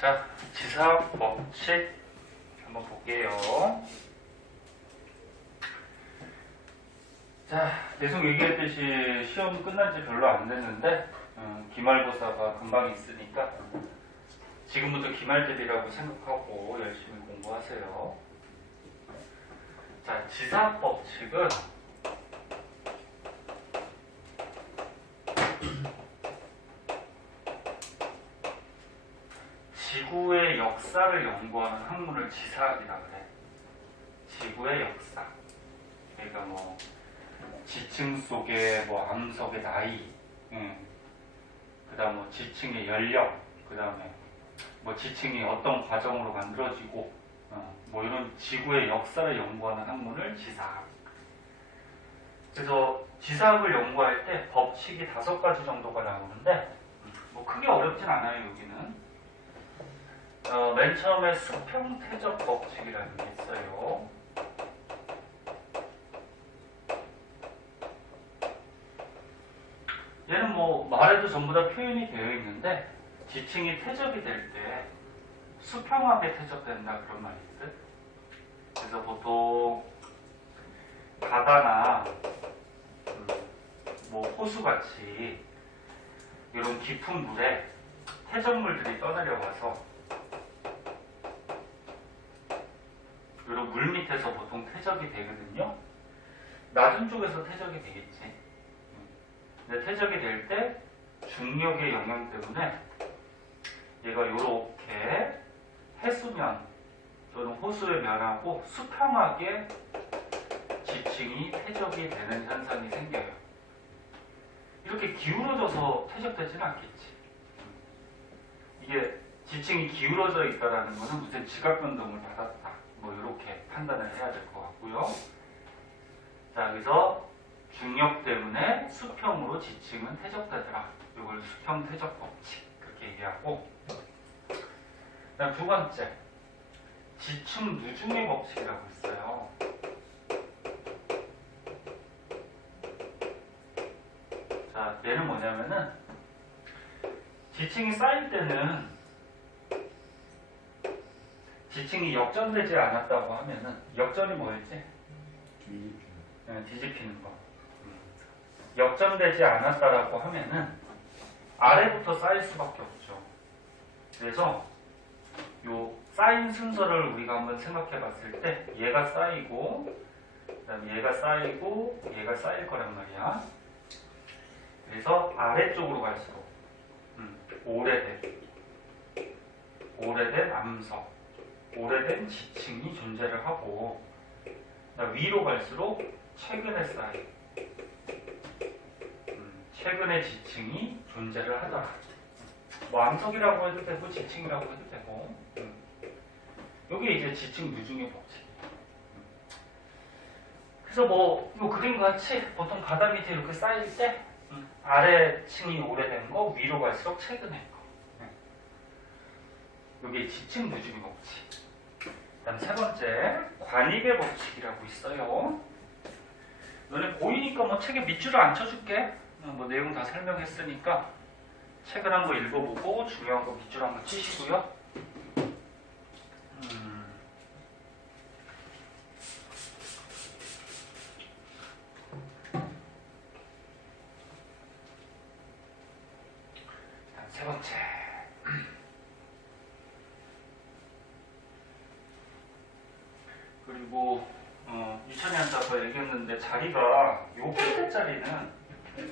자, 지사학 법칙 한번 볼게요. 자, 계속 얘기했듯이 시험 끝난 지 별로 안 됐는데 기말고사가 금방 있으니까 지금부터 기말들이라고 생각하고 열심히 공부하세요. 자, 지사학 법칙은 지구의 역사를 연구하는 학문을 지사학이라고 그래. 지구의 역사. 그러니까 뭐 지층 속의 뭐 암석의 나이, 그다음 뭐 지층의 연령, 그다음에 뭐 지층이 어떤 과정으로 만들어지고, 뭐 이런 지구의 역사를 연구하는 학문을 지사학. 그래서 지사학을 연구할 때 법칙이 5가지 정도가 나오는데 뭐 크게 어렵진 않아요. 여기는. 맨 처음에 수평태적 법칙이라는 게 있어요. 얘는 뭐 말에도 전부 다 표현이 되어 있는데 지층이 퇴적이 될 때 수평하게 퇴적된다 그런 말이 있어요. 그래서 보통 바다나 뭐 호수같이 이런 깊은 물에 퇴적물들이 떠내려와서 이런 물 밑에서 보통 퇴적이 되거든요. 낮은 쪽에서 퇴적이 되겠지. 근데 퇴적이 될 때 중력의 영향 때문에 얘가 이렇게 해수면 또는 호수의 면하고 수평하게 지층이 퇴적이 되는 현상이 생겨요. 이렇게 기울어져서 퇴적되지는 않겠지. 이게 지층이 기울어져 있다는 것은 무슨 지각 변동을 받았다. 뭐 이렇게 판단을 해야 될 것 같고요. 자, 여기서 중력 때문에 수평으로 지층은 퇴적되더라. 이걸 수평 퇴적 법칙 그렇게 얘기하고, 그다음 두 번째 지층 누중의 법칙이라고 있어요. 자, 얘는 뭐냐면은 지층이 쌓일 때는 지층이 역전되지 않았다고 하면은, 역전이 뭐였지? 뒤집히는 거. 역전되지 않았다라고 하면은 아래부터 쌓일 수밖에 없죠. 그래서 요 쌓인 순서를 우리가 한번 생각해 봤을 때 얘가 쌓이고 그다음에 얘가 쌓이고 얘가 쌓일 거란 말이야. 그래서 아래쪽으로 갈수록 오래된 암석, 오래된 지층이 존재를 하고, 위로 갈수록 최근에 쌓인 최근의 지층이 존재를 하더라. 뭐 암석이라고 해도 되고 지층이라고 해도 되고, 여기 이제 지층 누중의 법칙이에요. 그래서 뭐 이 그림 같이 보통 바다 밑에 이렇게 쌓일 때 아래층이 오래된 거, 위로 갈수록 최근의 거. 여기 지층 누중의 법칙. 그다음 세 번째 관입의 법칙이라고 있어요. 너네 보이니까 뭐 책에 밑줄을 안 쳐줄게. 뭐 내용 다 설명했으니까 책을 한번 읽어보고 중요한 거 밑줄 한번 치시고요. 세 번째 그리고 유찬이한테 아까 얘기했는데 자리가 요 끝에 자리는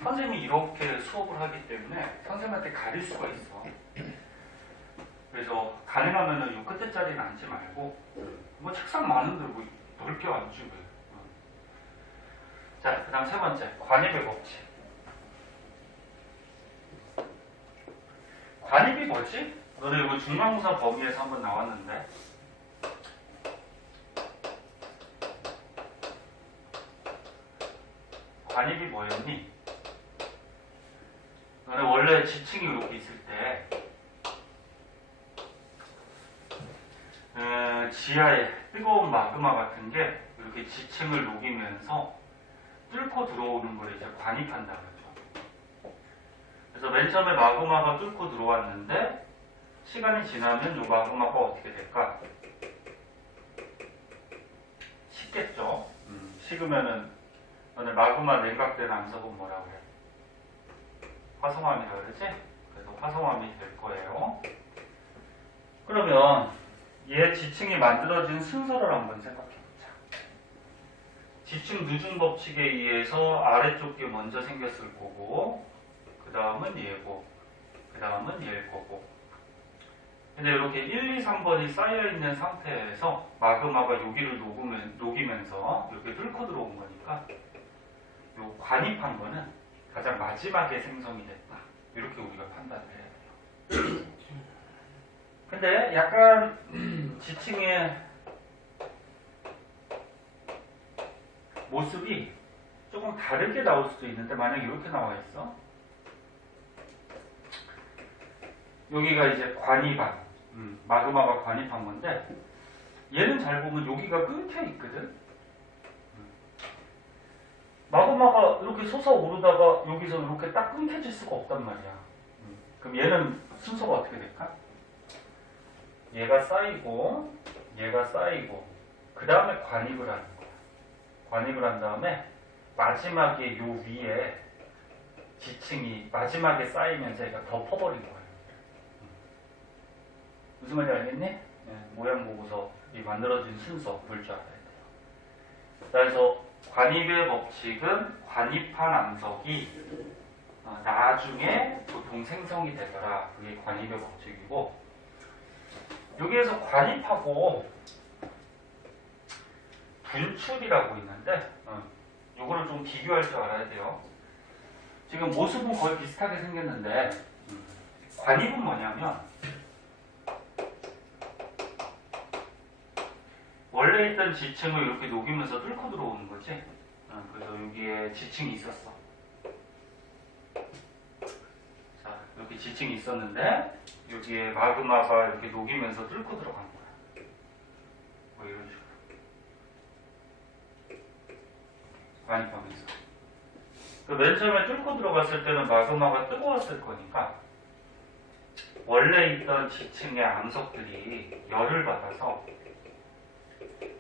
선생님이 이렇게 수업을 하기 때문에 선생님한테 가릴 수가 있어. 그래서 가능하면은 요 끝에 자리는 앉지 말고 뭐 책상 많은데 뭐 넓게 앉지 왜. 자, 그 다음 세 번째 관입의 법칙. 관입이 뭐지? 너네 이거 중간고사 범위에서 한번 나왔는데, 관입이 뭐였니? 너네 원래 지층이 이렇게 있을 때 지하에 뜨거운 마그마 같은 게 이렇게 지층을 녹이면서 뚫고 들어오는 걸 이제 관입한다 그러죠. 그래서 맨 처음에 마그마가 뚫고 들어왔는데 시간이 지나면 요 마그마가 어떻게 될까? 식겠죠. 식으면은 오늘 마그마 냉각된 암석은 뭐라고 그래? 화성암이라고 그러지? 그래서 화성암이 될 거예요. 그러면 얘 지층이 만들어진 순서를 한번 생각해보자. 지층 누중 법칙에 의해서 아래쪽 게 먼저 생겼을 거고, 그 다음은 얘고, 그 다음은 얘일 거고. 근데 이렇게 1, 2, 3번이 쌓여있는 상태에서 마그마가 여기를 녹이면서 이렇게 뚫고 들어온 거니까 요 관입한 거는 가장 마지막에 생성이 됐다. 이렇게 우리가 판단을 해야 돼요. 근데 약간 지층의 모습이 조금 다르게 나올 수도 있는데, 만약에 이렇게 나와 있어. 여기가 이제 관입한, 마그마가 관입한 건데, 얘는 잘 보면 여기가 끊겨 있거든. 마그마가 이렇게 솟아오르다가 여기서 이렇게 딱 끊겨질 수가 없단 말이야. 그럼 얘는 순서가 어떻게 될까? 얘가 쌓이고, 얘가 쌓이고, 그 다음에 관입을 하는 거야. 관입을 한 다음에 마지막에 요 위에 지층이 마지막에 쌓이면서 얘가 덮어버린 거야. 무슨 말인지 알겠니? 네, 모양 보고서 이 만들어진 순서 볼 줄 알아야 돼요. 그래서 관입의 법칙은 관입한 암석이 나중에 보통 생성이 되더라. 그게 관입의 법칙이고, 여기에서 관입하고 분출이라고 있는데, 요거를 좀 비교할 줄 알아야 돼요. 지금 모습은 거의 비슷하게 생겼는데, 관입은 뭐냐면 원래 있던 지층을 이렇게 녹이면서 뚫고 들어오는 거지. 그래서 여기에 지층이 있었어. 자, 여기 지층이 있었는데 여기에 마그마가 이렇게 녹이면서 뚫고 들어간 거야. 뭐 이런 식으로. 관입하면서. 맨 처음에 뚫고 들어갔을 때는 마그마가 뜨거웠을 거니까 원래 있던 지층의 암석들이 열을 받아서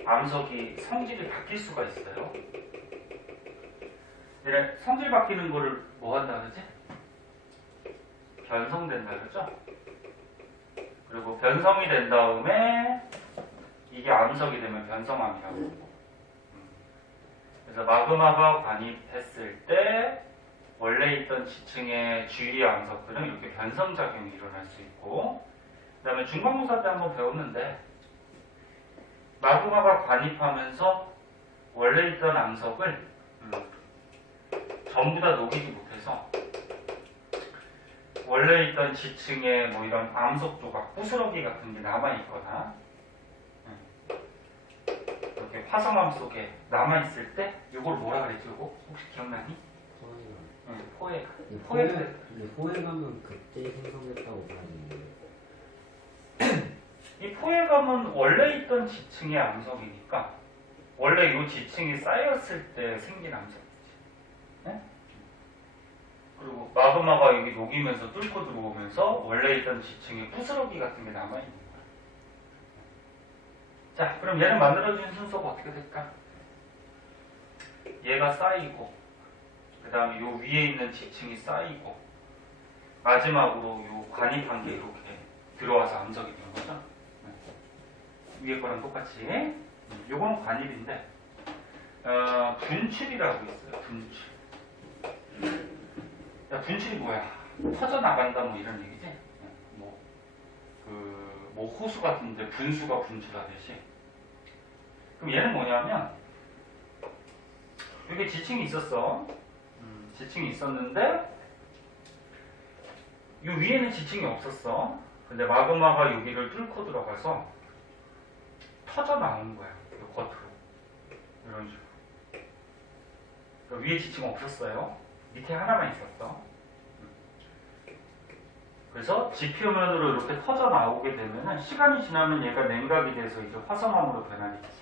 암석이 성질이 바뀔 수가 있어요. 이래 성질 바뀌는 거를 뭐 한다 그러지? 변성된다 그러죠? 그리고 변성이 된 다음에 이게 암석이 되면 변성암이라고 하고. 그래서 마그마가 관입했을 때 원래 있던 지층의 주위 암석들은 이렇게 변성작용이 일어날 수 있고, 그 다음에 중간고사 때 한번 배웠는데 마그마가 관입하면서 원래 있던 암석을 전부 다 녹이지 못해서 원래 있던 지층에 뭐 이런 암석 조각, 부스러기 같은 게 남아있거나 이렇게 화성암 속에 남아있을 때 이걸 뭐라 그랬지? 이거 혹시 기억나니? 포획. 포획감은 그때 생성됐다고 하는데, 이 포획감은 원래 있던 지층의 암석이니까 원래 이 지층이 쌓였을 때 생긴 암석이지. 네? 그리고 마그마가 여기 녹이면서 뚫고 들어오면서 원래 있던 지층에 부스러기 같은 게 남아있는 거야. 자, 그럼 얘는 만들어진 순서가 어떻게 될까? 얘가 쌓이고, 그 다음에 요 위에 있는 지층이 쌓이고, 마지막으로 요 관입한 게 이렇게 들어와서 암석이 되는 거죠. 위에 거랑 똑같이. 요건 관입인데, 분출이라고 있어요. 분출. 야, 분출이 뭐야? 터져나간다 뭐 이런 얘기지? 뭐 호수 같은데 분수가 분출하듯이. 그럼 얘는 뭐냐면, 여기 지층이 있었어. 지층이 있었는데, 이 위에는 지층이 없었어. 근데 마그마가 여기를 뚫고 들어가서 터져 나온 거야. 겉으로. 이런 식으로. 그러니까 위에 지층 없었어요. 밑에 하나만 있었어. 그래서 지표면으로 이렇게 터져 나오게 되면은 시간이 지나면 얘가 냉각이 돼서 이제 화성암으로 변하겠지.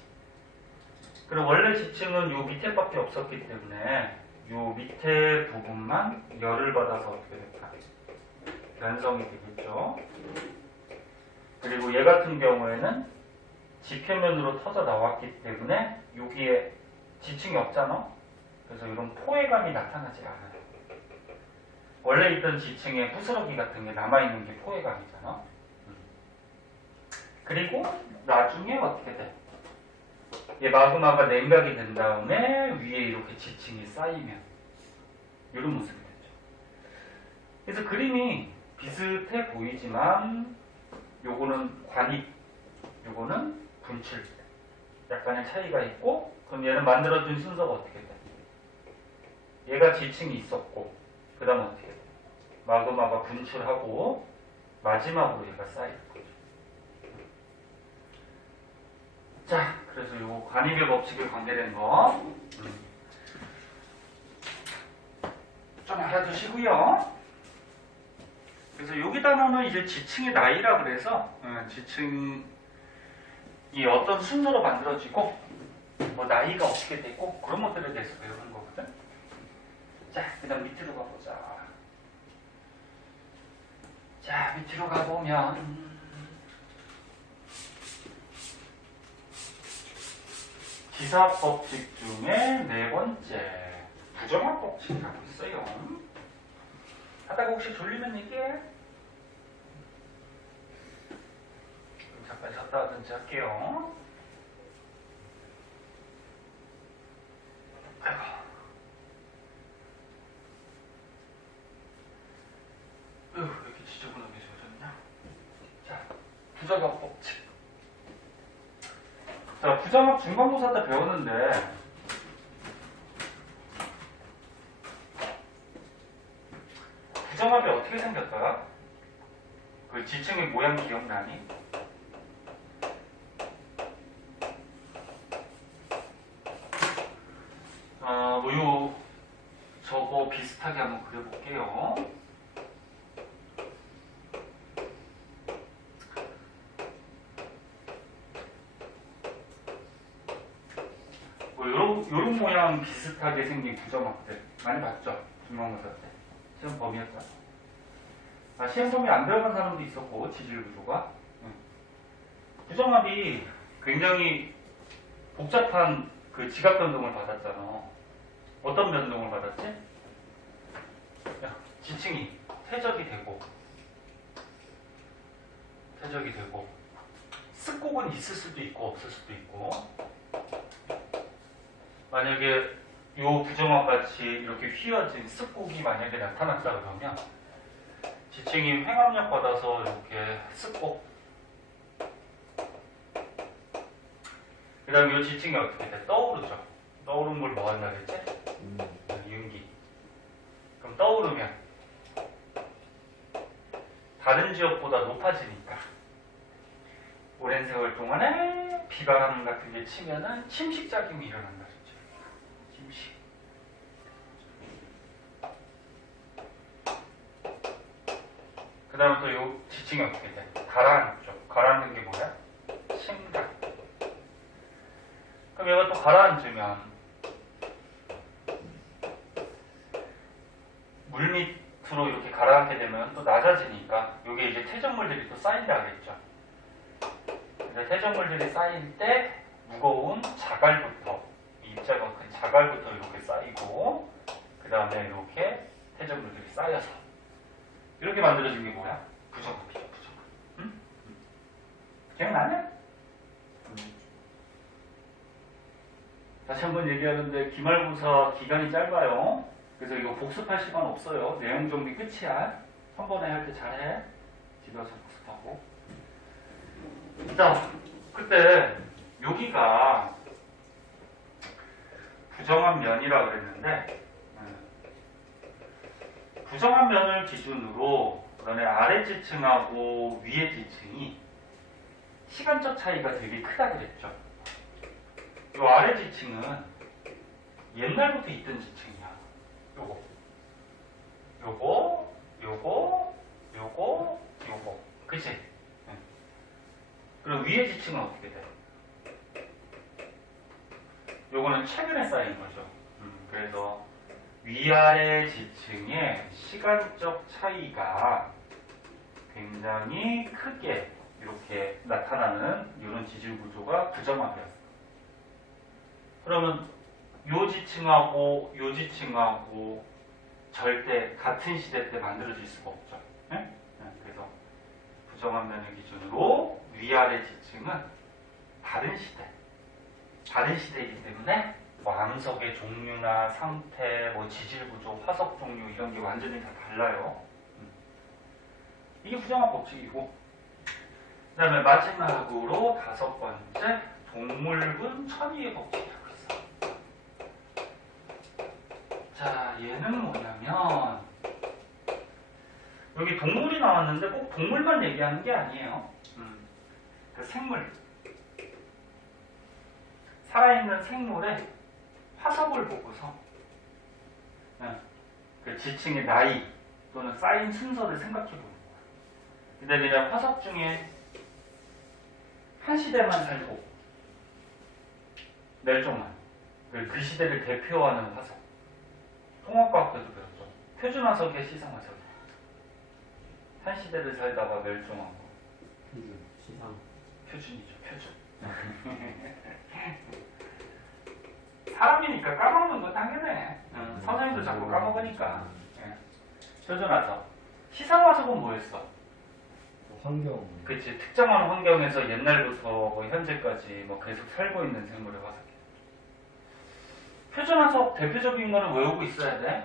그리고 원래 지층은 요 밑에밖에 없었기 때문에 요 밑에 부분만 열을 받아서 어떻게 될까? 변성이 되겠죠. 그리고 얘 같은 경우에는 지표면으로 터져 나왔기 때문에 여기에 지층이 없잖아. 그래서 이런 포획감이 나타나지 않아요. 원래 있던 지층에 부스러기 같은 게 남아있는 게 포획감이잖아. 그리고 나중에 어떻게 돼? 얘 마그마가 냉각이 된 다음에 위에 이렇게 지층이 쌓이면 이런 모습이 되죠. 그래서 그림이 비슷해 보이지만 요거는 관입, 요거는 분출. 약간의 차이가 있고, 그럼 얘는 만들어준 순서가 어떻게 돼? 얘가 지층이 있었고, 그 다음 어떻게 돼? 마그마가 분출하고 마지막으로 얘가 쌓이는 거죠. 자, 그래서 요 관입의 법칙에 관계된 거 좀 알아두시고요. 그래서 여기다가는 이제 지층의 나이라 그래서 지층이 어떤 순서로 만들어지고 뭐 나이가 어떻게 되고 그런 것들에 대해서 배우는 거거든. 자, 그다음 밑으로 가보자. 자, 밑으로 가보면 기사 법칙 중에 네 번째 부정합 법칙이라고 있어요. 하다가 혹시 졸리면 얘기해. 잠깐 쉬었다 하든지 할게요. 아이고. 왜 이렇게 지저분하게 지어졌냐? 자, 부정합 법칙. 자, 부정합 중간고사 때 배웠는데 부정합이 어떻게 생겼더라? 그 지층의 모양 기억나니? 저거 비슷하게 한번 그려볼게요. 요런 모양 비슷하게 생긴 부정합들 많이 봤죠? 중간고사 때. 시험 범위였잖아. 시험 범위 안 들어간 사람도 있었고, 지질 구조가. 부정합이 굉장히 복잡한 그 지각 변동을 받았잖아. 어떤 변동을 받았지? 지층이 퇴적이 되고, 습곡은 있을 수도 있고, 없을 수도 있고, 만약에 요 부정합 같이 이렇게 휘어진 습곡이 만약에 나타났다 그러면 지층이 횡압력 받아서 이렇게 습곡, 그 다음에 이 지층이 어떻게 돼? 떠오르죠. 떠오르는 걸 뭐 한다 그랬지? 윤기. 그럼 떠오르면 다른 지역보다 높아지니까 오랜 세월 동안에 비바람 같은 게 치면은 침식작용이 일어난다 그랬죠. 침식. 그 다음에 또 이 지층이 어떻게 돼? 가라앉죠. 가라앉는 게 뭐야? 심각. 그럼 얘가 또 가라앉으면 물 밑으로 이렇게 가라앉게 되면 또 낮아지니까 이게 이제 퇴적물들이 또 쌓인다 그랬죠. 그래서 퇴적물들이 쌓일 때 무거운 자갈부터, 이 입자가 큰 자갈부터 이렇게 쌓이고, 그 다음에 이렇게 퇴적물들이 쌓여서 이렇게 만들어진 게 뭐야? 부정합이죠, 부정합. 응? 기억나냐? 다시 한번 얘기하는데 기말고사 기간이 짧아요. 그래서 이거 복습할 시간 없어요. 내용 정리 끝이야. 한 번에 할 때 잘해. 집에 와서 복습하고. 자, 그때 여기가 부정한 면이라 그랬는데 부정한 면을 기준으로 그다음에 아래 지층하고 위에 지층이 시간적 차이가 되게 크다 그랬죠. 이 아래 지층은 옛날부터 있던 지층이야. 요거. 그치? 네. 그럼 위에 지층은 어떻게 돼? 요거는 최근에 쌓인 거죠. 그래서 위아래 지층의 시간적 차이가 굉장히 크게 이렇게 나타나는 이런 지질 구조가 부정합이었어. 그러면 요 지층하고 요 지층하고 절대 같은 시대 때 만들어질 수가 없죠. 예? 그래서 부정합면을 기준으로 위아래 지층은 다른 시대이기 때문에 뭐 암석의 종류나 상태, 뭐 지질 구조, 화석 종류 이런 게 완전히 다 달라요. 이게 부정합 법칙이고, 그다음에 마지막으로 5번째 동물군 천위의 법칙이라고 있어. 자, 얘는 뭐냐면 여기 동물이 나왔는데 꼭 동물만 얘기하는 게 아니에요. 그 생물, 살아있는 생물의 화석을 보고서 그 지층의 나이 또는 쌓인 순서를 생각해 보는 거야. 근데 그냥 화석 중에 한 시대만 살고 멸종한 그 시대를 대표하는 화석. 통합과학 때도 배웠죠. 표준화석의 시상화석. 한 시대를 살다가 멸종한 거. 시상. 표준이죠, 표준. 사람이니까 까먹는 건 당연해. 선생님도 자꾸 까먹으니까. 표준화석. 시상화석은 뭐였어? 환경. 그치, 특정한 환경에서 옛날부터 뭐 현재까지 뭐 계속 살고 있는 생물의 화석이야. 표준화석 대표적인 거는 외우고 있어야 돼.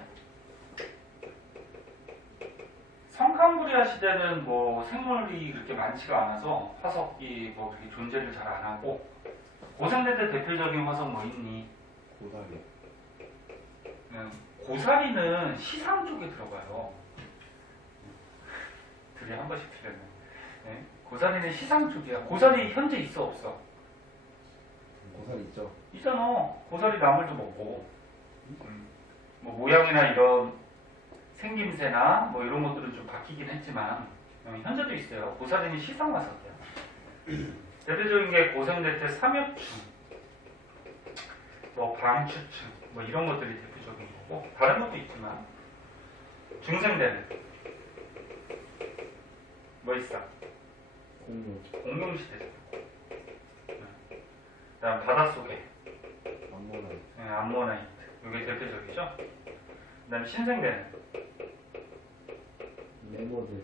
성칸브리아 시대는 뭐 생물이 그렇게 많지가 않아서 화석이 뭐 그렇게 존재를 잘 안 하고, 고생대 때 대표적인 화석 뭐 있니? 고사리. 고사리는 시상 쪽에 들어가요. 둘이 한 번씩 틀렸네. 네? 고사리는 시상 쪽이야. 고사리 현재 있어 없어? 고사리 있죠. 있잖아. 고사리 나물도 먹고. 뭐 모양이나 이런 생김새나 뭐 이런 것들은 좀 바뀌긴 했지만 현재도 있어요. 고사리는 시상 화석이야. 대표적인 게 고생대 때 삼엽충, 뭐 방추충, 뭐 이런 것들이 대표적인 거고, 다른 것도 있지만 중생대는 뭐 있어? 공룡 시대죠. 그다음 바닷속에 암모나이트. 암모나이트, 이게 대표적이죠. 그다음 신생대는 메모드.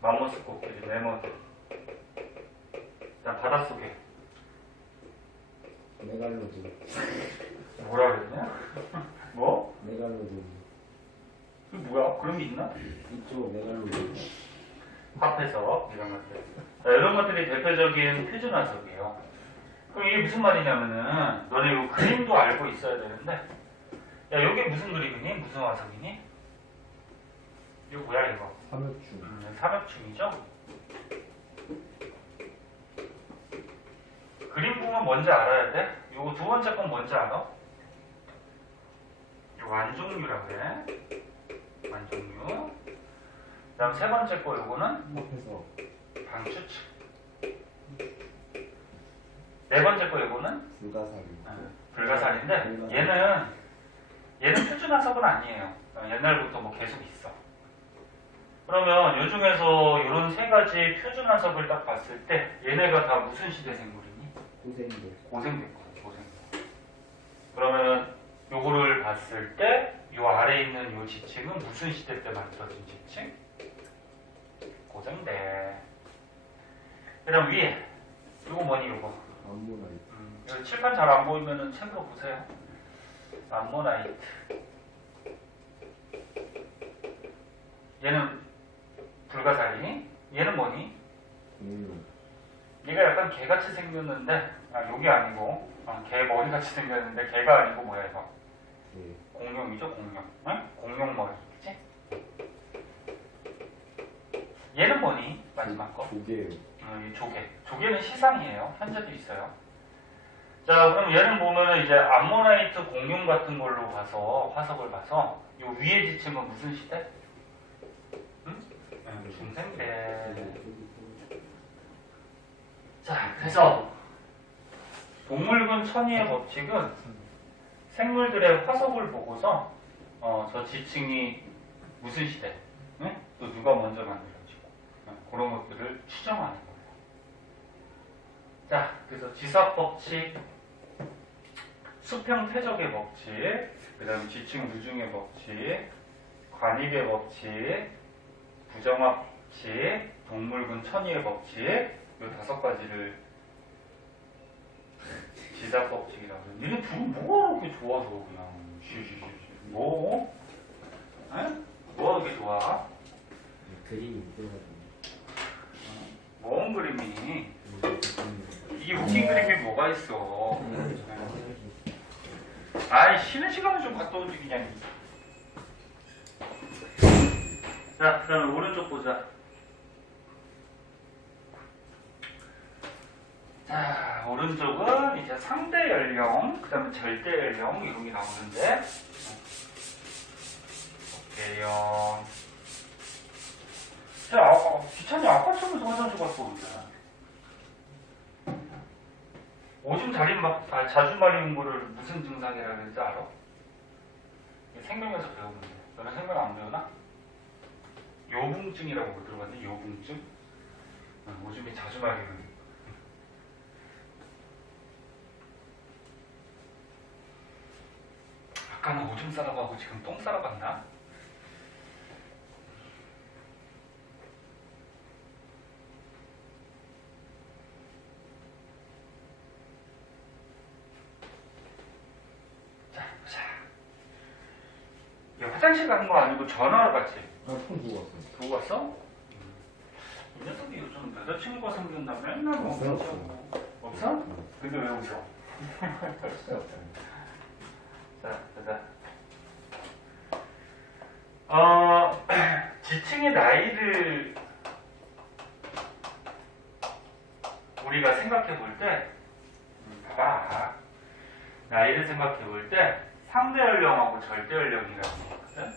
맘모스 코끼리, 메모드. 그다음 바닷속에 메갈로드. 뭐라 그랬냐? 뭐? 메갈로드. 그 뭐야? 그런 게 있나? 있죠. 메갈로드. 합해서 이런 것들. 자, 이런 것들이 대표적인 표준 화석이에요. 그럼 이게 무슨 말이냐면은 너네 이 그림도 알고 있어야 되는데, 야, 이게 무슨 그림이니? 무슨 화석이니? 이거 뭐야 이거? 삼엽충. 삼엽충이죠? 그림 보면 뭔지 알아야 돼? 요거 두 번째 건 뭔지 알아? 요 완종류라고 해. 완종류. 그 다음 세 번째 거 요거는 합해서 방추측. 네 번째 거 요거는 불가사리. 불가사리인데 얘는 표준화석은 아니에요. 옛날부터 뭐 계속 있어. 그러면 요 중에서 이런 세 가지 표준화석을 딱 봤을 때 얘네가 다 무슨 시대 생물이니? 고생대. 고생대 거야, 고생대. 그러면 요거를 봤을 때 요 아래에 있는 요 지층은 무슨 시대 때 만들어진 지층? 고생대. 그럼 위에 요거 뭐니 요거? 암모나이트. 여기 칠판 잘 안 보이면은 책으로 보세요. 암모나이트. 얘는 불가사리. 얘는 뭐니? 공룡. 얘가 약간 개같이 생겼는데, 요게 아니고, 개 머리같이 생겼는데, 개가 아니고 뭐야 이거? 네. 공룡이죠, 공룡. 응? 공룡 머리, 그치? 얘는 뭐니? 마지막 거? 조개요. 이 조개. 조개는 시상이에요. 현재도 있어요. 자, 그럼 얘는 보면은 이제 암모나이트 공룡 같은 걸로 봐서, 화석을 봐서, 요 위에 지층은 무슨 시대? 응? 중생대. 자, 그래서 동물군 천위의 법칙은 생물들의 화석을 보고서 저 지층이 무슨 시대, 응? 또 누가 먼저 만들어지고 그런 것들을 추정하는 거예요. 그래서 지사법칙, 수평 퇴적의 법칙, 그 다음에 지층 누중의 법칙, 관익의 법칙, 부정합칙, 동물군 천의의 법칙, 이 5가지를 지사법칙이라고 그래요. 니네 둘은 뭐가 그렇게 좋아서 그냥 뭐? 에? 뭐가 그렇게 좋아? 그림이 웃겨가지고. 뭔 그림이? 이게 웃긴 그림이 뭐가 있어? 아이, 쉬는 시간을 좀 갖다 오지 그냥. 자, 그 다음에 오른쪽 보자. 자, 오른쪽은 이제 상대 연령, 그 다음에 절대 연령 이런 게 나오는데, 볼게요. 자, 귀찮냐? 아까처럼 화장실 갔어, 근데. 오줌 자주 마리는 거를 무슨 증상이라 그랬지 알아? 생명에서 배우는데. 너는 생명 안 배우나? 요붕증이라고 들어봤니? 요붕증? 오줌이 자주 마리는. 아까는 오줌 싸러 가고 지금 똥 싸러 갔나? 자, 보자. 얘 화장실 가는 거 아니고 전화하러 갔지? 폰 두고 왔어. 두고 갔어? 이 녀석이 요즘 여자친구가 생긴다 맨날 뭐 없어요, 문자하고. 없어? 근데 왜 웃어? 자, 보자. 지층의 나이를 우리가 생각해 볼 때, 봐봐. 나이를 생각해 볼 때, 상대 연령하고 절대 연령이라고 있거든.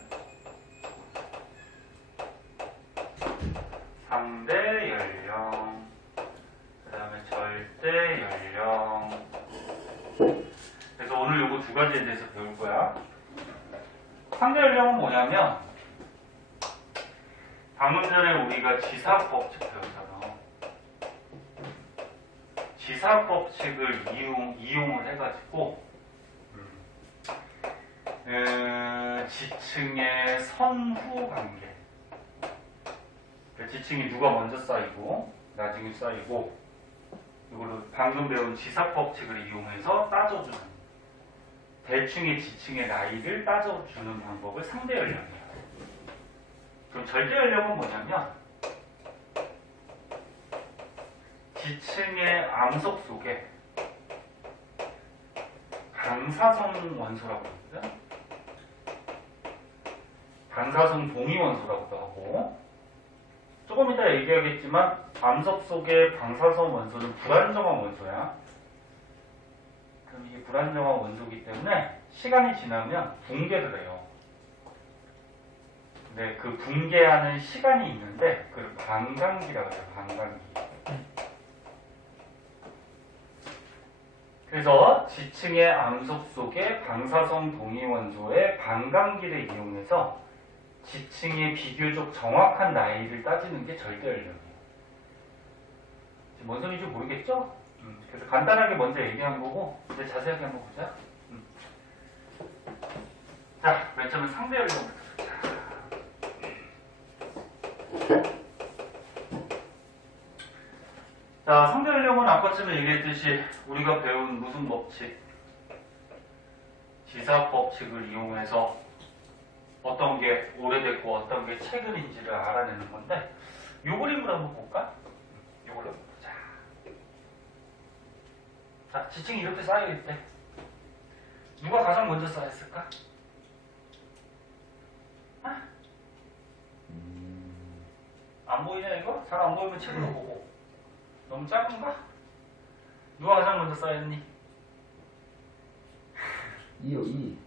상대 연령, 그 다음에 절대 연령. 그래서 오늘 요거 2가지에 대해서 배울 거야. 상대 연령은 뭐냐면, 방금 전에 우리가 지사법칙 배웠잖아. 지사법칙을 이용을 해가지고, 지층의 선후 관계. 지층이 누가 먼저 쌓이고, 나중에 쌓이고, 이걸로 방금 배운 지사법칙을 이용해서 따져주는, 대충의 지층의 나이를 따져주는 방법을 상대 연령이에요. 그럼 절대 연령은 뭐냐면, 지층의 암석 속에 방사성 원소라고 하거든. 방사성 동위 원소라고도 하고, 조금 이따 얘기하겠지만 암석 속의 방사성 원소는 불안정한 원소야. 그럼 이게 불안정한 원소이기 때문에 시간이 지나면 붕괴를 해요. 근데 그 붕괴하는 시간이 있는데 그걸 반감기라고 해요. 반감기. 그래서 지층의 암석 속의 방사성 동위 원소의 반감기를 이용해서 지층의 비교적 정확한 나이를 따지는 게 절대 연령이에요. 뭔 소리인지 모르겠죠? 그래서 간단하게 먼저 얘기한 거고 이제 자세하게 한번 보자. 자, 맨 처음에 상대 연령부터 보자. 자, 상대 연령은 아까쯤에 얘기했듯이 우리가 배운 무슨 법칙? 지사법칙을 이용해서 어떤 게 오래됐고 어떤 게 최근인지를 알아내는 건데 요 그림을 한번 볼까? 요걸로 보자. 자, 지층이 이렇게 쌓여있대. 누가 가장 먼저 쌓였을까? 아? 안 보이냐 이거? 잘 안 보이면 책으로 보고. 너무 작은가? 누가 가장 먼저 쌓였니? 2요, 2.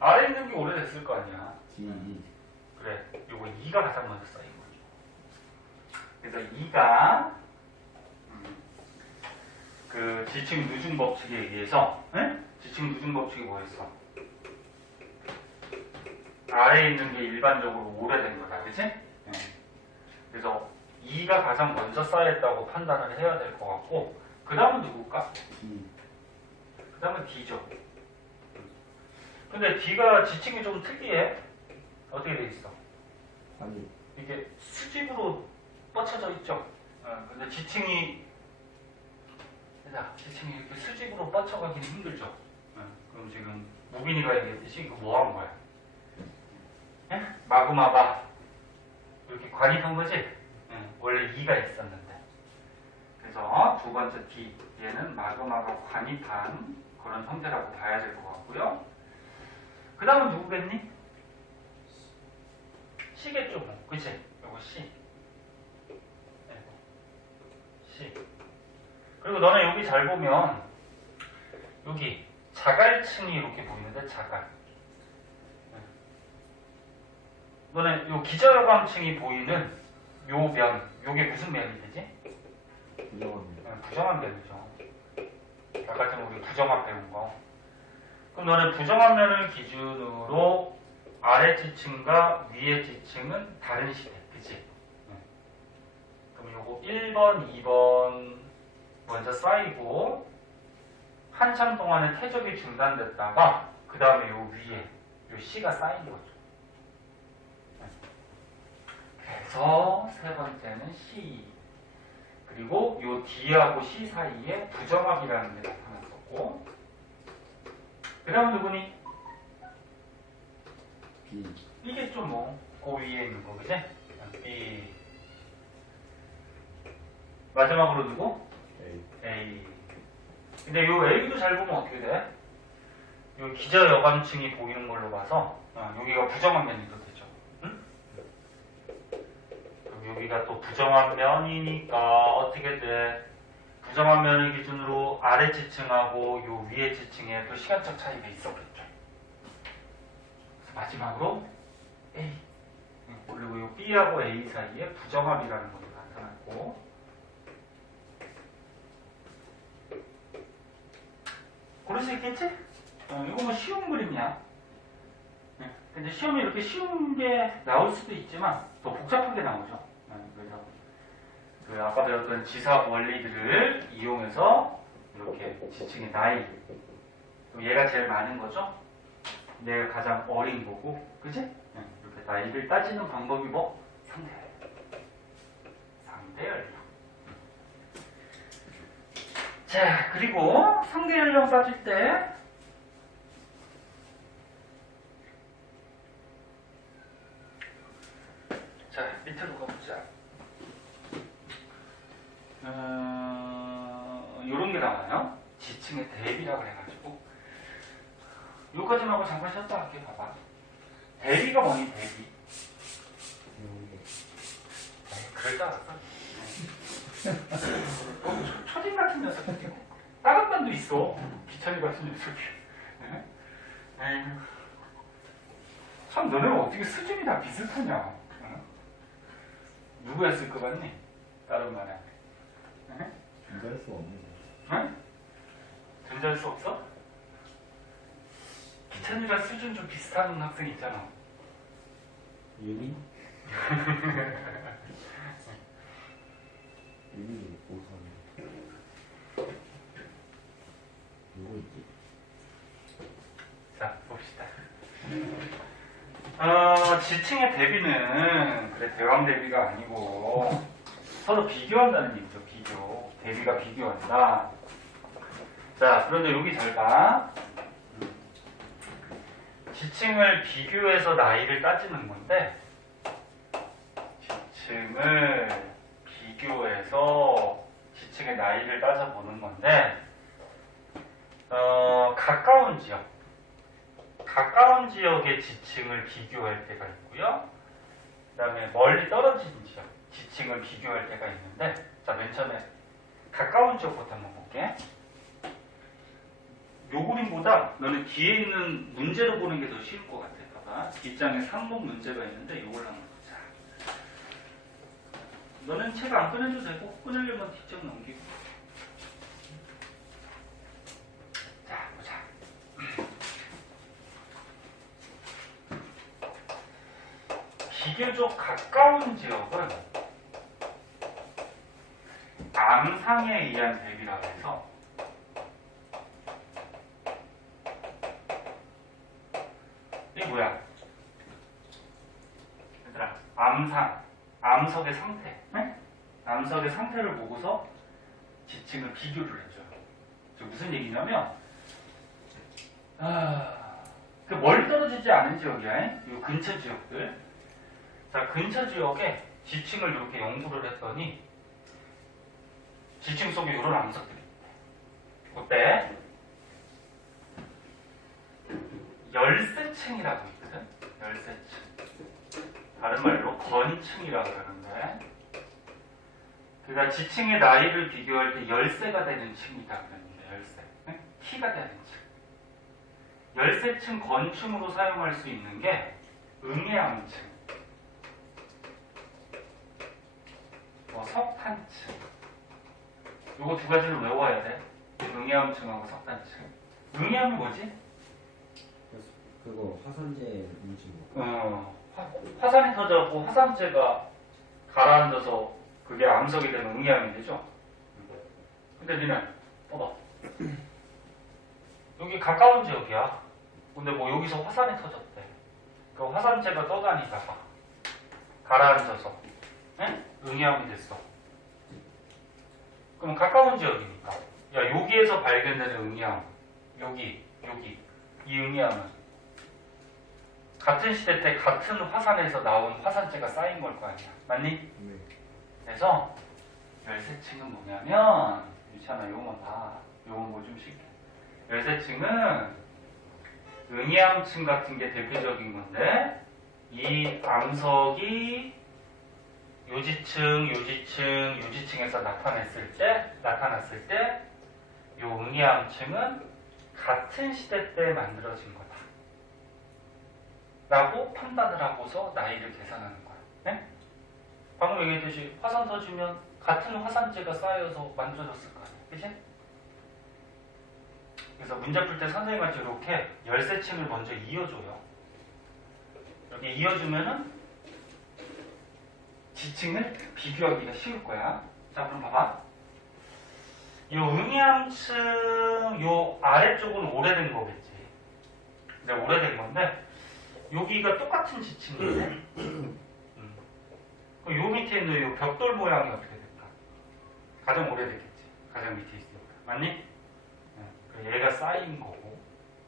아래 있는 게 오래됐을 거 아니야. G2. 그래, 요거 2가 가장 먼저 쌓인 거죠. 그래서 2가 그 지층 누중 법칙에 의해서 지층 누중 법칙이 뭐였어? 아래에 있는 게 일반적으로 오래된 거다, 그치? 그래서 2가 가장 먼저 쌓였다고 판단을 해야 될 것 같고 그 다음은 누굴까? D. 그 다음은 D죠. 근데 D가 지층이 좀 특이해. 어떻게 돼 있어? 아니, 이게 수직으로 뻗쳐져 있죠. 근데 지층이 이렇게 수직으로 뻗쳐가기는 힘들죠. 그럼 지금 무빈이가 얘기했듯이 이거 뭐 한 거야? 마구마가 이렇게 관입한 거지? 원래 2가 있었는데. 그래서 두 번째 D, 얘는 마그마가 관입한 그런 형태라고 봐야 될 것 같고요. 그 다음은 누구겠니? C겠죠, 뭐. 그치? 요거 C. C. 그리고 너네 여기 잘 보면 여기 자갈층이 이렇게 보이는데 자갈. 너네 요 기저여광층이 보이는 요 면, 요게 무슨 면이 되지? 부정합니다. 부정한 면이죠. 아까 전 우리 부정한 배운 거. 그럼 너는 부정한 면을 기준으로 아래 지층과 위의 지층은 다른 시대, 그치? 그럼 요거 1번, 2번 먼저 쌓이고 한참 동안에 태접이 중단됐다가 그 다음에 요 위에 요 C가 쌓인 거죠. 그래서 세 번째는 C. 그리고 요 D하고 C 사이에 부정합이라는 게 나타났었고, 그 다음 누구니? B. 이게 좀 뭐, 그 위에 있는 거, 그지? B. 마지막으로 누구? A. A. 근데 요 A도 잘 보면 어떻게 돼? 요 기저여광층이 보이는 걸로 봐서, 여기가 부정한 면이 또 되죠. 응? 그럼 여기가 또 부정한 면이니까 어떻게 돼? 부정한 면을 기준으로 아래 지층하고 요 위에 지층에 또 시간적 차이가 있었겠죠. 그래서 마지막으로 A. 그리고 요 B하고 A 사이에 부정합이라는 것도 나타났고, 고를 수 있겠지? 이거 뭐 쉬운 그림이야. 근데 시험에 이렇게 쉬운 게 나올 수도 있지만 더 복잡하게 나오죠. 그래서 그 아까 배웠던 지사 원리들을 이용해서 이렇게 지층의 나이, 그럼 얘가 제일 많은 거죠? 얘가 가장 어린 거고, 그치? 이렇게 나이를 따지는 방법이 뭐? 상대 연령. 자, 그리고 상대 연령 따질 때 자, 밑으로 가보자. 요런 게 나와요. 지층의 대비라고 해가지고. 요까지만 하고 잠깐 쉬었다 할게, 봐봐. 대비가 뭐니, 대비? 그럴 줄 알았어. 초딩 같은 녀석이 다른 반도 있어. 기천이 같은 녀석이. 에휴. 참, 너네는 어떻게 수준이 다 비슷하냐? 누구였을 것 같니? 다른 말에. 존재할 수 없는 응? 존재할 수 없어? 기찬이랑 수준 좀 비슷한 학생 있잖아. 유미? 유미 오선. 누구 있지? 자, 봅시다. 지층의 대비는 그래 대왕 대비가 아니고 서로 비교한다는 얘기죠. 비교. 대비가 비교한다. 자, 그런데 여기 잘 봐. 지층을 비교해서 나이를 따지는 건데 지층을 비교해서 지층의 나이를 따져보는 건데 가까운 지역의 지층을 비교할 때가 있고요. 그 다음에 멀리 떨어진 지역, 지층을 비교할 때가 있는데, 자, 맨 처음에 가까운 지역부터 한번 볼게. 요 그림보다 너는 뒤에 있는 문제로 보는 게 더 쉬울 것 같아. 봐봐. 뒷장에 3번 문제가 있는데 이걸 한번 보자. 너는 책 안 꺼내도 되고, 꺼내려면 뒷장 넘기고. 자, 보자. 비교적 가까운 지역은 암상에 의한 대비라고 해서 이게 뭐야? 얘들아, 암석의 상태. 네? 암석의 상태를 보고서 지층을 비교를 해줘요. 저 무슨 얘기냐면, 그 멀리 떨어지지 않은 지역이야. 이 근처 지역들. 자, 근처 지역에 지층을 이렇게 연구를 했더니, 지층 속에 이런 암석들이 있대. 어때? 열쇠층이라고 있거든? 열쇠층. 다른 말로 건층이라고 하는데, 그러니까 지층의 나이를 비교할 때 열쇠가 되는 층이다 그랬는데, 열쇠. 네? T가 되는 층. 열쇠층, 건층으로 사용할 수 있는 게 응해암층, 석탄층. 요거 두 가지를 외워야 돼. 응해암층하고 석탄층. 응해암이 뭐지? 그거 화산재 문진 뭐. 화산이 터져갖고 화산재가 가라앉아서 그게 암석이 되는 응해암이 되죠. 근데 니는 봐봐. 여기 가까운 지역이야. 근데 뭐 여기서 화산이 터졌대. 그 화산재가 떠다니다가 가라앉아서 응해암이 됐어. 그럼 가까운 지역이니까 야 여기에서 발견되는 응해암 여기 이 응해암은 같은 시대 때 같은 화산에서 나온 화산재가 쌓인 걸 거 아니야. 맞니? 네. 그래서 열쇠층은 뭐냐면 유찬아 요거만 봐. 요건 뭐 좀 쉽게. 열쇠층은 응해암층 같은 게 대표적인 건데 이 암석이 요지층에서 나타났을 때 요 응해암층은 같은 시대 때 만들어진 거다 라고 판단을 하고서 나이를 계산하는 거야. 네? 방금 얘기했듯이 화산 터지면 같은 화산재가 쌓여서 만들어졌을 거 아니야. 그치? 그래서 문제 풀 때 선생님한테 이렇게 열쇠층을 먼저 이어줘요. 이렇게 이어주면은 지층을 비교하기가 쉬울 거야. 자, 그럼 봐봐. 요 응해암층 요 아래쪽은 오래된 거겠지. 근데 오래된 건데 여기가 똑같은 지층인데 그럼 요 밑에 있는 요 벽돌 모양이 어떻게 될까? 가장 오래됐겠지. 가장 밑에 있으니까. 맞니? 얘가 쌓인 거고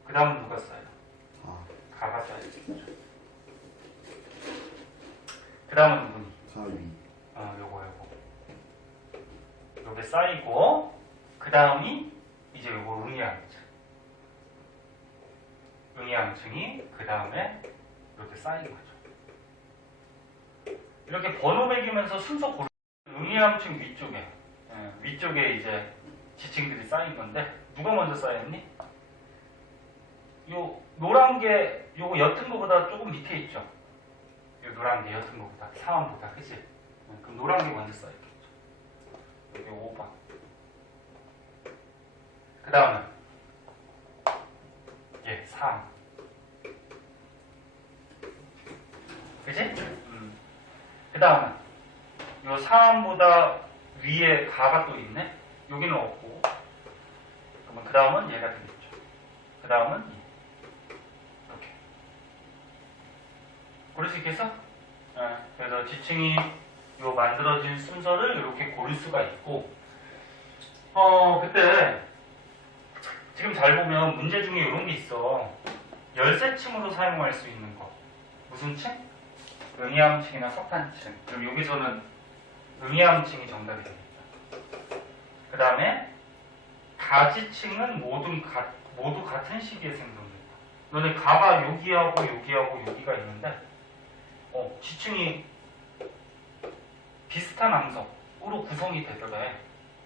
그 다음은 누가 쌓여? 가가 쌓여있죠. 그 다음은 누구니? 가위. 요거 요게 쌓이고 그 다음이 이제 요거 응해암층이 그 다음에 이렇게 쌓인 거죠. 이렇게 번호 매기면서 순서 고르 응해암층 위쪽에 이제 지층들이 쌓인 건데 누가 먼저 쌓였니? 요 노란 게 요거 옅은 거보다 조금 밑에 있죠. 요 노란 게 옅은 거보다 상암보다 그치? 그럼 노란 게 먼저 쌓였겠죠. 여기 5번. 그 다음은 3. 그치? 그 다음은 요 3보다 위에 가가 또 있네? 여기는 없고 그러면 그 다음은 얘가 되겠죠. 그 다음은 이렇게 고를 수 있겠어? 그래서 지층이 요 만들어진 순서를 이렇게 고를 수가 있고 그때 지금 잘 보면 문제 중에 이런 게 있어. 열쇠층으로 사용할 수 있는 거 무슨 층? 응해암층이나 석탄층. 그럼 여기서는 응해암층이 정답이 됩니다. 그 다음에 가지층은 모두 같은 시기에 생성된다. 너네 가가 여기하고 여기가 있는데 지층이 비슷한 암석으로 구성이 되더래.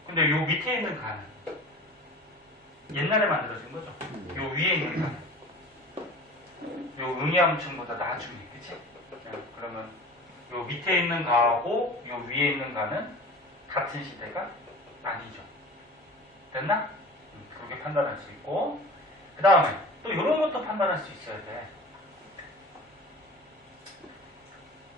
근데 요 밑에 있는 가는 옛날에 만들어진 거죠. 요 위에 있는 가는 요 응해암층보다 나중에, 그치? 그러면 요 밑에 있는 가하고 요 위에 있는 가는 같은 시대가 아니죠. 됐나? 그렇게 판단할 수 있고 그 다음에 또 이런 것도 판단할 수 있어야 돼.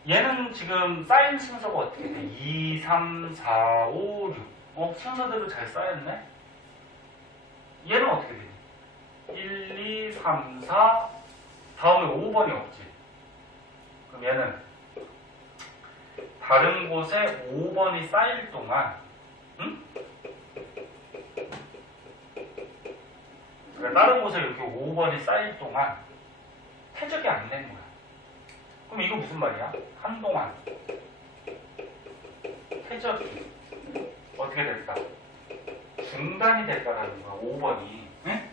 얘는 지금 쌓인 순서가 어떻게 돼? 2, 3, 4, 5, 6 순서대로 잘 쌓였네? 얘는 어떻게 되니? 1, 2, 3, 4 다음에 5번이 없지. 그럼 얘는 다른 곳에 5번이 쌓일 동안 응? 그러니까 다른 곳에 이렇게 5번이 쌓일 동안 퇴적이 안 된 거야. 그럼 이거 무슨 말이야? 한동안 퇴적이 어떻게 됐다? 중단이 됐다라는 거야. 5번이. 응?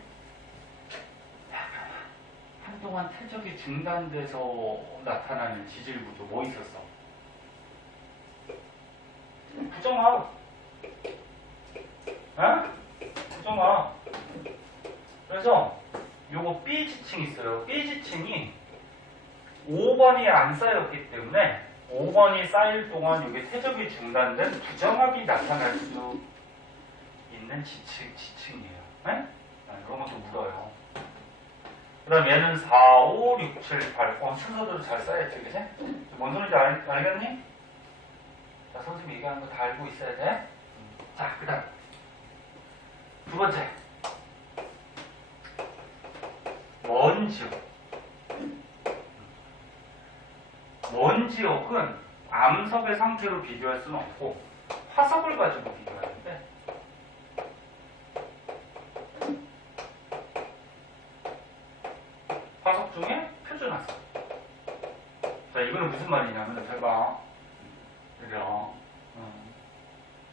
한동안 퇴적이 중단돼서 나타나는 지질구조 뭐 있었어? 부정화. 어? 부정화. 그래서 요거 B 지층 있어요. B 지층이 5번이 안 쌓였기 때문에 5번이 쌓일 동안 이게 퇴적이 중단된 부정합이 나타날 수 있는 지층이에요. 네? 그런 것도 물어요. 그 다음 얘는 4, 5, 6, 7, 8. 순서대로 잘 쌓였지, 그지? 뭔 소리인지 알겠니? 자, 선생님이 얘기하는 거 다 알고 있어야 돼. 자, 그 다음. 두 번째. 원지역. 원지역은 암석의 상태로 비교할 수는 없고 화석을 가지고 비교하는데 화석 중에 표준화석. 자, 이거는 무슨 말이냐면 잘 봐. 그래요.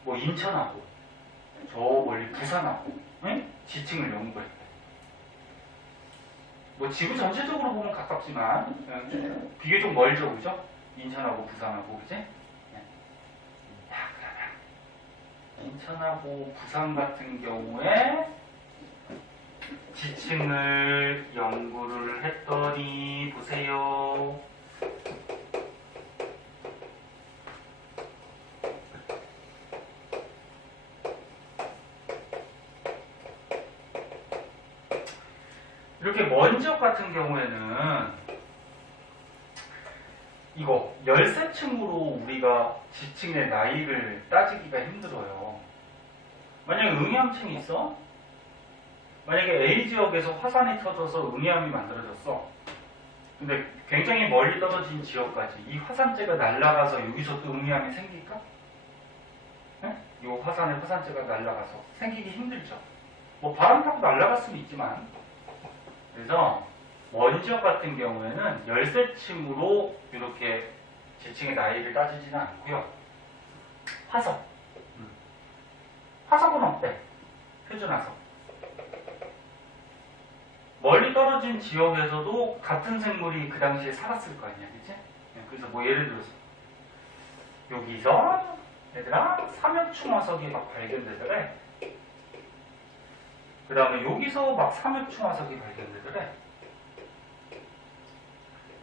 뭐 인천하고 저 멀리 부산하고 응? 지층을 연구했대. 뭐 지구 전체적으로 보면 가깝지만 비교적 멀죠, 그죠? 인천하고 부산하고, 그지? 네. 야, 그러면 인천하고 부산 같은 경우에 지층을 연구를 했더니 보세요. 이렇게 먼 지역 같은 경우에는 이거 열세층으로 우리가 지층의 나이를 따지기가 힘들어요. 만약에 응암층이 있어? 만약에 A 지역에서 화산이 터져서 응암이 만들어졌어. 근데 굉장히 멀리 떨어진 지역까지 이 화산재가 날아가서 여기서 또 응암이 생길까? 네? 이 화산의 화산재가 날아가서 생기기 힘들죠. 뭐 바람 타고 날아갈 수는 있지만, 그래서 먼 지역 같은 경우에는 열세층으로 이렇게 지층의 나이를 따지지는 않고요. 화석. 화석은 어때? 표준화석. 멀리 떨어진 지역에서도 같은 생물이 그 당시에 살았을 거 아니야, 그치? 그래서 뭐 예를 들어서 여기서 얘들아 삼엽충 화석이 막 발견되더래. 그 다음에 여기서 막 삼엽충 화석이 발견되더래.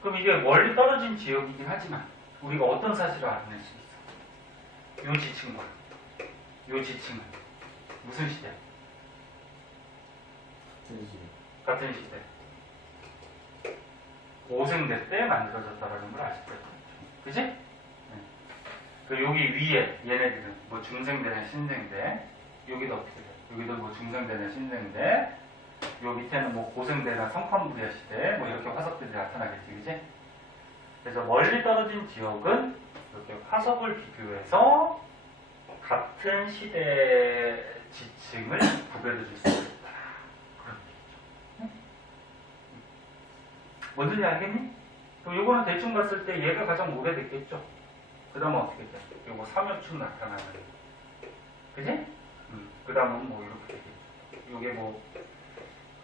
그럼 이게 멀리 떨어진 지역이긴 하지만 우리가 어떤 사실을 알아낼 수 있어? 요 지층과 요 지층은 무슨 시대? 같은 시대. 고생대 때 만들어졌다라는 걸 아실 거예요. 그지? 네. 그 여기 위에 얘네들은 뭐 중생대나 신생대, 여기도 어떻게 돼? 여기도 뭐 중생대나 신생대, 요 밑에는 뭐 고생대나 성판부리아 시대, 뭐 이렇게 화석들이 나타나겠지, 그지? 그래서 멀리 떨어진 지역은 이렇게 화석을 비교해서 같은 시대 지층을 구별해 줄 수 있다. 그런 얘기죠. 뭔지 알겠니? 그럼 요거는 대충 봤을 때 얘가 가장 오래됐겠죠? 그 다음은 어떻게 돼? 요거 삼엽충 나타나는. 그지? 그 다음은 뭐 이렇게 되겠죠. 요게 뭐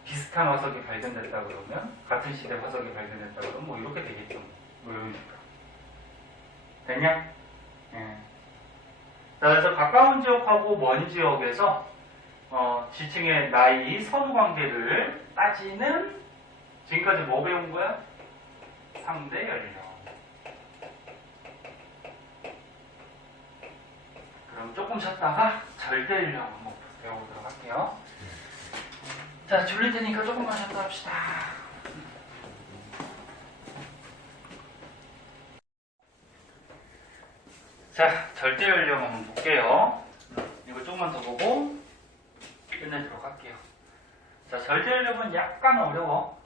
비슷한 화석이 발견됐다 그러면, 같은 시대 화석이 발견됐다 그러면 뭐 이렇게 되겠죠. 뭐 이런 식으로. 됐냐? 예. 자, 그래서 가까운 지역하고 먼 지역에서 지층의 나이, 선후 관계를 따지는, 지금까지 뭐 배운 거야? 상대 연령. 그럼 조금 쉬었다가 절대 연령 한번 배워보도록 할게요. 자, 줄일 테니까 조금만 쉬었다 합시다. 자, 절대 연령 한번 볼게요. 이거 조금만 조금만 더 보고 끝내도록 할게요. 자, 절대력은 약간 어려워.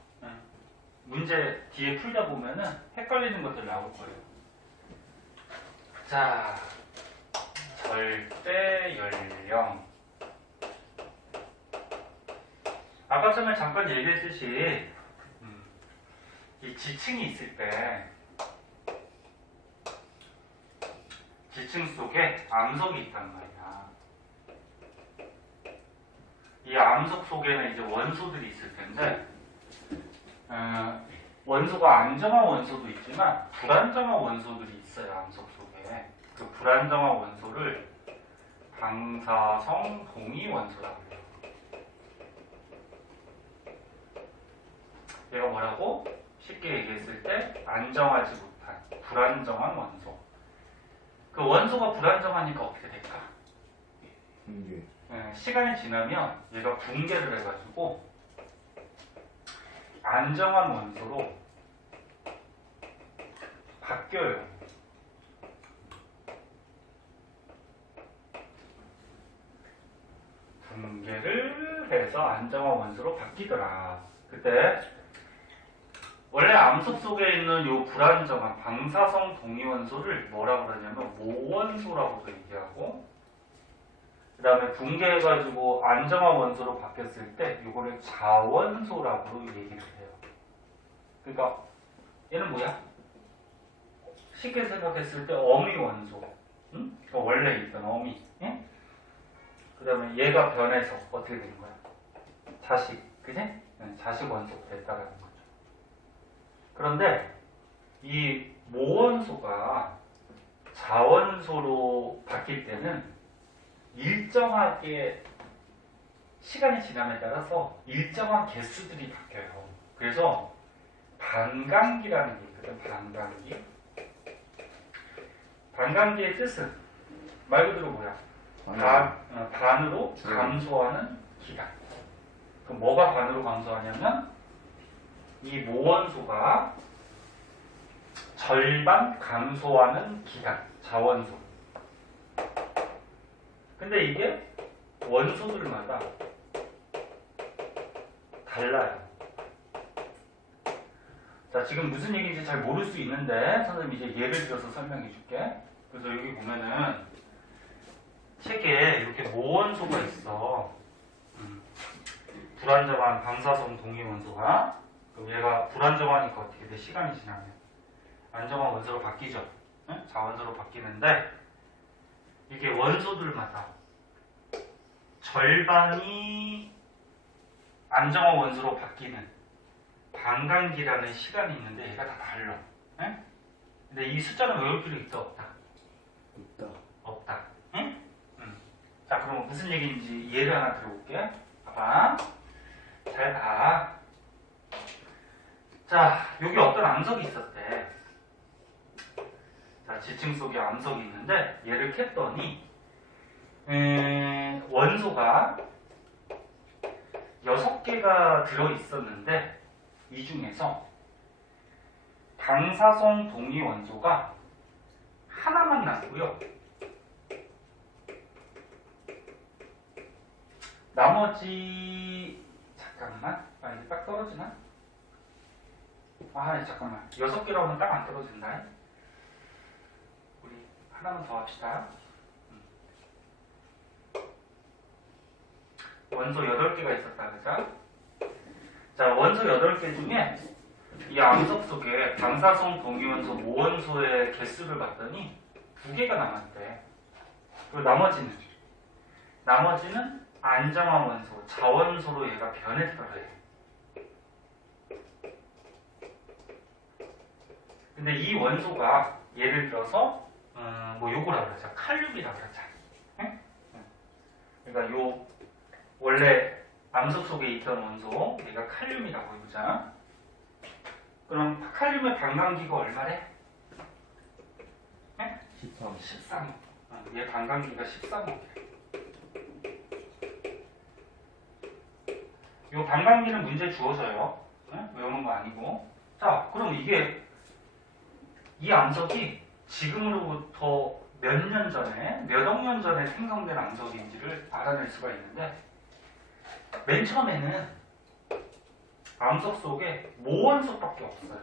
문제 뒤에 풀다 보면은 헷갈리는 것들 나올 거예요. 자, 절대연령. 아까 전에 잠깐 얘기했듯이 이 지층이 있을 때 지층 속에 암석이 있단 말이야. 이 암석 속에는 이제 원소들이 있을 텐데 원소가 안정한 원소도 있지만 불안정한 원소들이 있어요. 암석 속에. 그 불안정한 원소를 방사성 동위 원소라고 해요. 얘가 뭐라고? 쉽게 얘기했을 때 안정하지 못한 불안정한 원소. 그 원소가 불안정하니까 어떻게 될까? 붕괴. 시간이 지나면 얘가 붕괴를 해가지고 안정한 원소로 바뀌어요. 붕괴를 해서 안정한 원소로 바뀌더라. 그때 원래 암석 속에 있는 요 불안정한 방사성 동위원소를 뭐라고 그러냐면 모원소라고도 얘기하고, 그 다음에 붕괴해가지고 안정한 원소로 바뀌었을 때 요거를 자원소라고 얘기를 해요. 그러니까 얘는 뭐야? 쉽게 생각했을 때 어미원소. 응? 그러니까 원래 있던 어미. 응? 그 다음에 얘가 변해서 어떻게 되는 거야? 자식. 그지? 자식 원소가 됐다라는 거죠. 그런데 이 모원소가 자원소로 바뀔 때는 일정하게 시간이 지남에 따라서 일정한 개수들이 바뀌어요. 그래서 반감기라는 게 있거든. 반감기. 반감기의 뜻은 말 그대로 뭐야? 반으로 감소하는 기간. 그럼 뭐가 반으로 감소하냐면 이 모원소가 절반 감소하는 기간, 자원소. 근데 이게 원소들마다 달라요. 자, 지금 무슨 얘기인지 잘 모를 수 있는데 선생님 이제 예를 들어서 설명해 줄게. 그래서 여기 보면은 책에 이렇게 모원소가 있어. 불안정한 방사성 동위원소가. 그럼 얘가 불안정하니까 어떻게 돼? 시간이 지나면 안정한 원소로 바뀌죠. 응? 자원소로 바뀌는데 이게 원소들마다 절반이 안정한 원소로 바뀌는 반감기라는 시간이 있는데 얘가 다 달라. 응? 근데 이 숫자는 외울 필요 있다 없다? 없다. 없다. 응? 자, 그럼 무슨 얘기인지 예를 하나 들어볼게. 봐봐. 잘 봐. 자, 여기 어떤 암석이 있었대. 자, 지층 속에 암석이 있는데 얘를 캤더니 원소가 6개가 들어있었는데 이 중에서 방사성 동위 원소가 하나만 남고요. 나머지 잠깐만. 이게 딱 떨어지나? 잠깐만. 6개로 하면 딱 안 떨어진다. 우리 하나만 더 합시다. 원소 8개가 있었다, 그죠? 자, 원소 8개 중에 이 암석 속에 방사성 동위원소 모원소의 개수를 봤더니 2개가 남았대. 그리고 나머지는 안정한 원소, 자원소로 얘가 변했더래. 근데 이 원소가 예를 들어서 뭐 요거라 그러자. 칼륨이라 그러자. 응? 그러니까 요 원래 암석 속에 있던 원소, 얘가 칼륨이라고 해보자. 그럼 칼륨의 반감기가 얼마래? 13. 13호. 얘 반감기가 13호래. 요 반감기는 문제 주어져요. 외우는 거 아니고. 자, 그럼 이 암석이 지금으로부터 몇 년 전에, 몇 억 년 전에 생성된 암석인지를 알아낼 수가 있는데, 맨 처음에는 암석 속에 모원석밖에 없어요.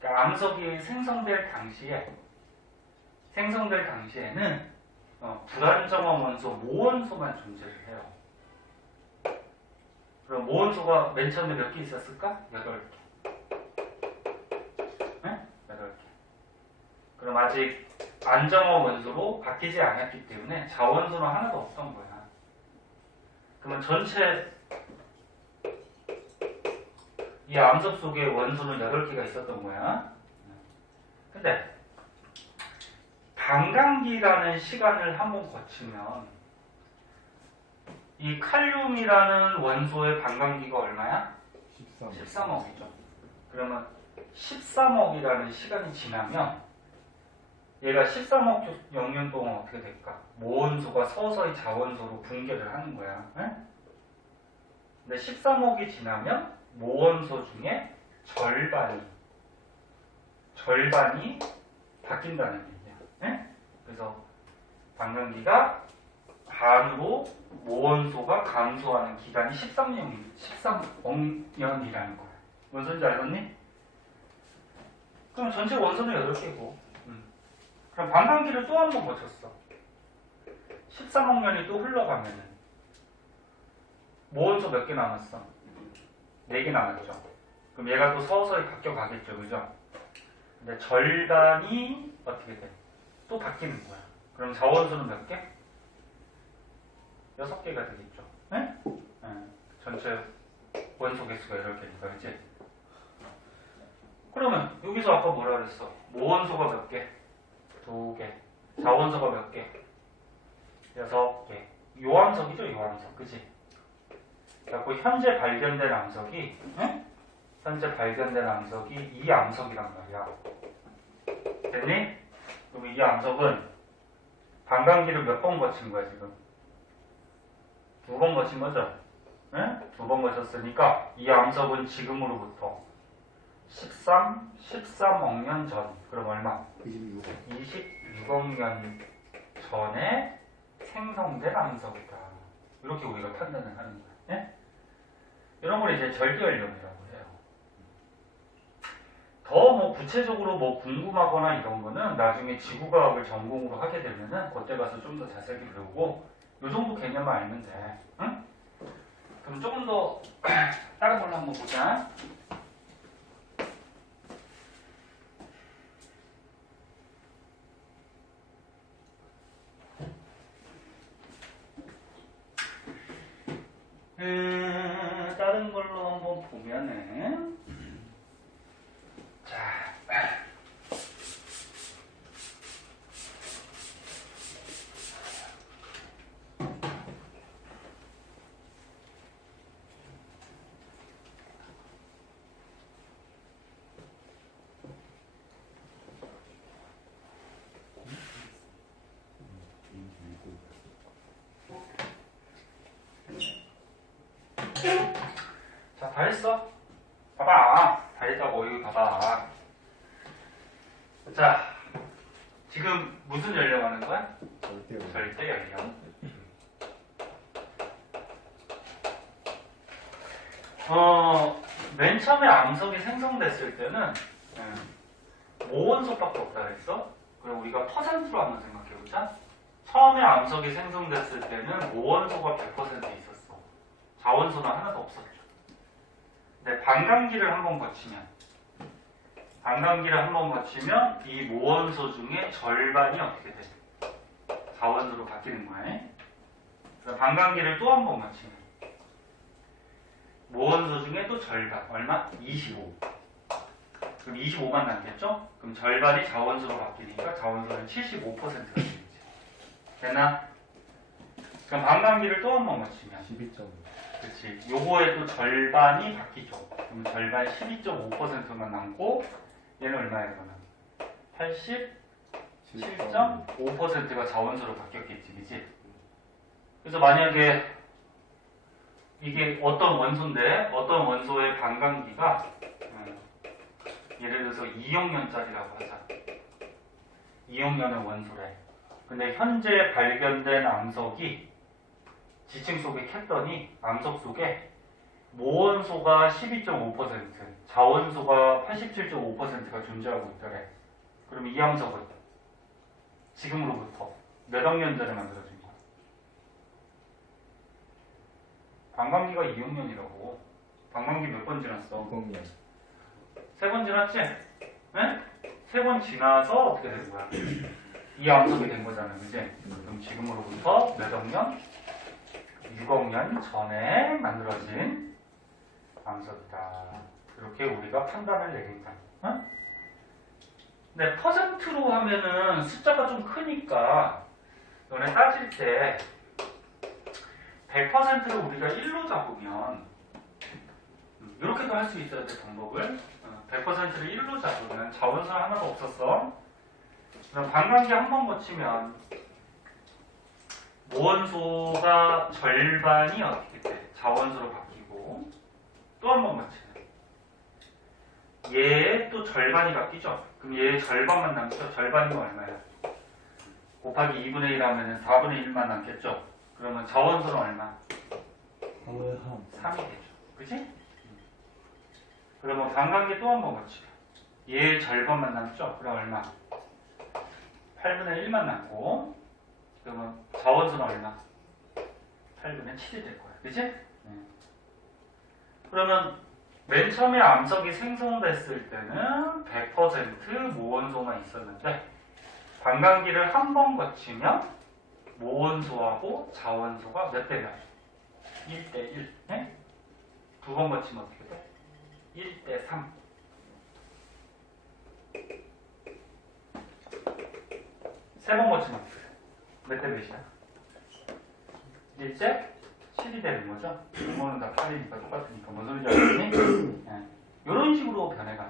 그러니까 암석이 생성될 당시에는 불안정화 원소 모원소만 존재를 해요. 그럼 모원소가 맨 처음에 몇 개 있었을까? 8개. 네? 8개. 그럼 아직 안정화 원소로 바뀌지 않았기 때문에 자원소는 하나도 없던 거야. 그러면 전체 이 암석 속에 원소는 8개가 있었던 거야. 근데 반감기라는 시간을 한번 거치면 이 칼륨이라는 원소의 반감기가 얼마야? 13억이죠. 그러면 13억이라는 시간이 지나면 얘가 13억 영년 동안 어떻게 될까? 모원소가 서서히 자원소로 붕괴를 하는 거야. 네? 근데 13억이 지나면 모원소 중에 절반이 바뀐다는 얘기야. 네? 그래서 반감기가 반으로 모원소가 감소하는 기간이 13억 년이라는 거야. 뭔 소리인지 알겠니? 그럼 전체 원소는 8개고 그럼 반감기를 또 한 번 거쳤어. 13억 년이 또 흘러가면은 모원소 몇 개 남았어? 4개 남았죠. 그럼 얘가 또 서서히 바뀌어가겠죠. 그죠? 근데 절반이 어떻게 돼? 또 바뀌는 거야. 그럼 자원수는 몇 개? 6개가 되겠죠. 네? 네. 전체 원소 개수가 8개니까, 그치? 그러면 여기서 아까 뭐라 그랬어? 모원소가 몇 개? 2개. 자원소가 몇 개? 6개. 요암석이죠, 요암석. 그치? 그래갖고 현재 발견된 암석이, 응? 현재 발견된 암석이 이 암석이란 말이야. 됐니? 그럼 이 암석은 반감기를 몇 번 거친 거야, 지금? 2번 거친 거죠? 응? 2번 거쳤으니까 이 암석은 지금으로부터 13억 년 전. 그럼 얼마? 26억 년 전에 생성된 암석이다. 이렇게 우리가 판단을 하는 거야. 네? 이런 걸 이제 절대연령이라고 해요. 더 뭐 구체적으로 뭐 궁금하거나 이런 거는 나중에 지구과학을 전공으로 하게 되면은 그때 가서 좀 더 자세히 배우고 요 정도 개념만 알면 돼. 응? 그럼 조금 더 다른 걸로 한번 보자. 다른 걸로 한번 보면은 자 자, 다 했어? 봐봐. 다 했다고, 여기 봐봐. 자, 지금 무슨 연령 하는 거야? 절대 연령. 맨 처음에 암석이 생성됐을 때는 모원소밖에 없다 그랬어? 그럼 우리가 퍼센트로 한번 생각해보자. 처음에 암석이 생성됐을 때는 모원소가 100% 있었어. 자원소는 하나도 없었죠. 근데 반감기를 한번 거치면 이 모원소 중에 절반이 어떻게 돼? 자원소로 바뀌는 거야. 그래서 반감기를 또 한번 거치면 모원소 중에 또 절반, 얼마? 25. 그럼 25만 남겠죠? 그럼 절반이 자원소로 바뀌니까 자원소는 75%가 되겠지. 되나? 그럼 반감기를 또 한번 거치면 12.5. 그렇지. 요거에 또 절반이 바뀌죠. 그럼 절반 12.5%만 남고 얘는 얼마야 그러면? 87.5%가 자원수로 바뀌었겠지, 그지? 그래서 만약에 이게 어떤 원소인데 어떤 원소의 반감기가 예를 들어서 2억 년짜리라고 하자. 2학년의 원소래. 근데 현재 발견된 암석이 지층 속에 캤더니 암석 속에 모원소가 12.5%, 자원소가 87.5%가 존재하고 있더래. 그럼 이 암석은 지금으로부터 몇 억 년 전에 만들어진 거야? 반감기가 2억년이라고. 반감기 몇 번 지났어? 6학년. 3번 지났지? 네? 3번 지나서 어떻게 된 거야? 이 암석이 된 거잖아, 그지? 그럼 지금으로부터 몇 억 년? 6억 년 전에 만들어진 암석이다. 이렇게 우리가 판단을 내린다. 어? 근데 퍼센트로 하면은 숫자가 좀 크니까 너네 따질 때 100%를 우리가 1로 잡으면 이렇게도 할 수 있어야 돼, 방법을. 100%를 1로 잡으면 자원수 하나도 없었어. 그럼 반감기 한 번 거치면 모원소가 절반이 어떻게 돼? 자원수로 바뀌고 또 한 번 거치면 얘의 또 절반이 바뀌죠? 그럼 얘의 절반만 남죠? 절반이면 얼마야? 곱하기 2분의 1 하면 4분의 1만 남겠죠? 그러면 자원수는 얼마? 3이 되죠. 그치? 그러면 반감기 또 한 번 거치면 얘의 절반만 남죠? 그럼 얼마? 8분의 1만 남고 그러면 자원수는 얼마? 8분의 7이 될 거야. 그치? 그러면 맨 처음에 암석이 생성됐을 때는 100% 모원소만 있었는데 반감기를 한 번 거치면 모원소하고 자원소가 몇 대 몇? 1대 1. 네? 두 번 거치면 어떻게 돼? 1대 3. 세 번 거치면 어떻게 돼? 몇 대 몇이야? 1대 7이 되는 거죠? 이거는 다 8이니까 똑같으니까 뭔 소리인지 알겠니? 네. 이런 식으로 변해가.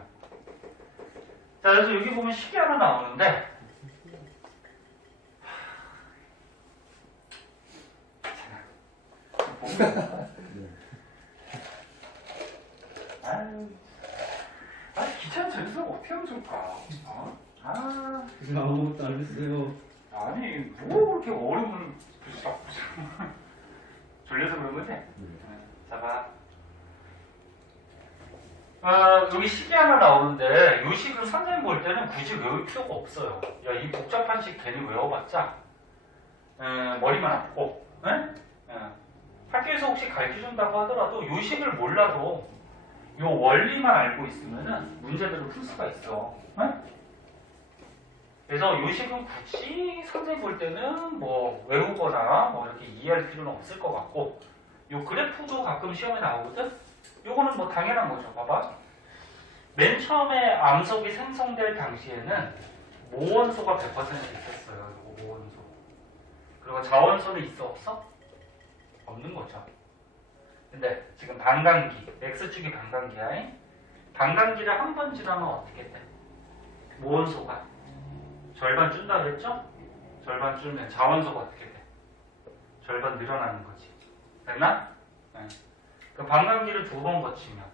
자, 그래서 여기 보면 식이 하나 나오는데 귀찮은 전수가 어떻게 하면 좋을까? 어? 아무것도 안 했어요. 아니, 뭐 그렇게 어려운 졸려서 그런 거지? 자, 봐. 여기 식이 하나 나오는데 이 식을 선생님 볼 때는 굳이 외울 필요가 없어요. 야, 이 복잡한 식 괜히 외워봤자 머리만 아프고 학교에서 혹시 가르쳐준다고 하더라도 이 식을 몰라도 이 원리만 알고 있으면 문제들을 풀 수가 있어. 그래서 이 식은 굳이 선생님 볼 때는 뭐 외우거나 뭐 이렇게 이해할 필요는 없을 것 같고 이 그래프도 가끔 시험에 나오거든? 요거는 뭐 당연한 거죠. 봐봐. 맨 처음에 암석이 생성될 당시에는 모원소가 100% 있었어요. 요거 모원소. 그리고 자원소는 있어 없어? 없는 거죠. 근데 지금 반감기, X축이 반감기야. 반감기를 한 번 지나면 어떻게 돼? 모원소가 절반 준다 그랬죠? 절반 줄면 자원소가 어떻게 돼? 절반 늘어나는 거지. 됐나? 네. 그 반감기를 두 번 거치면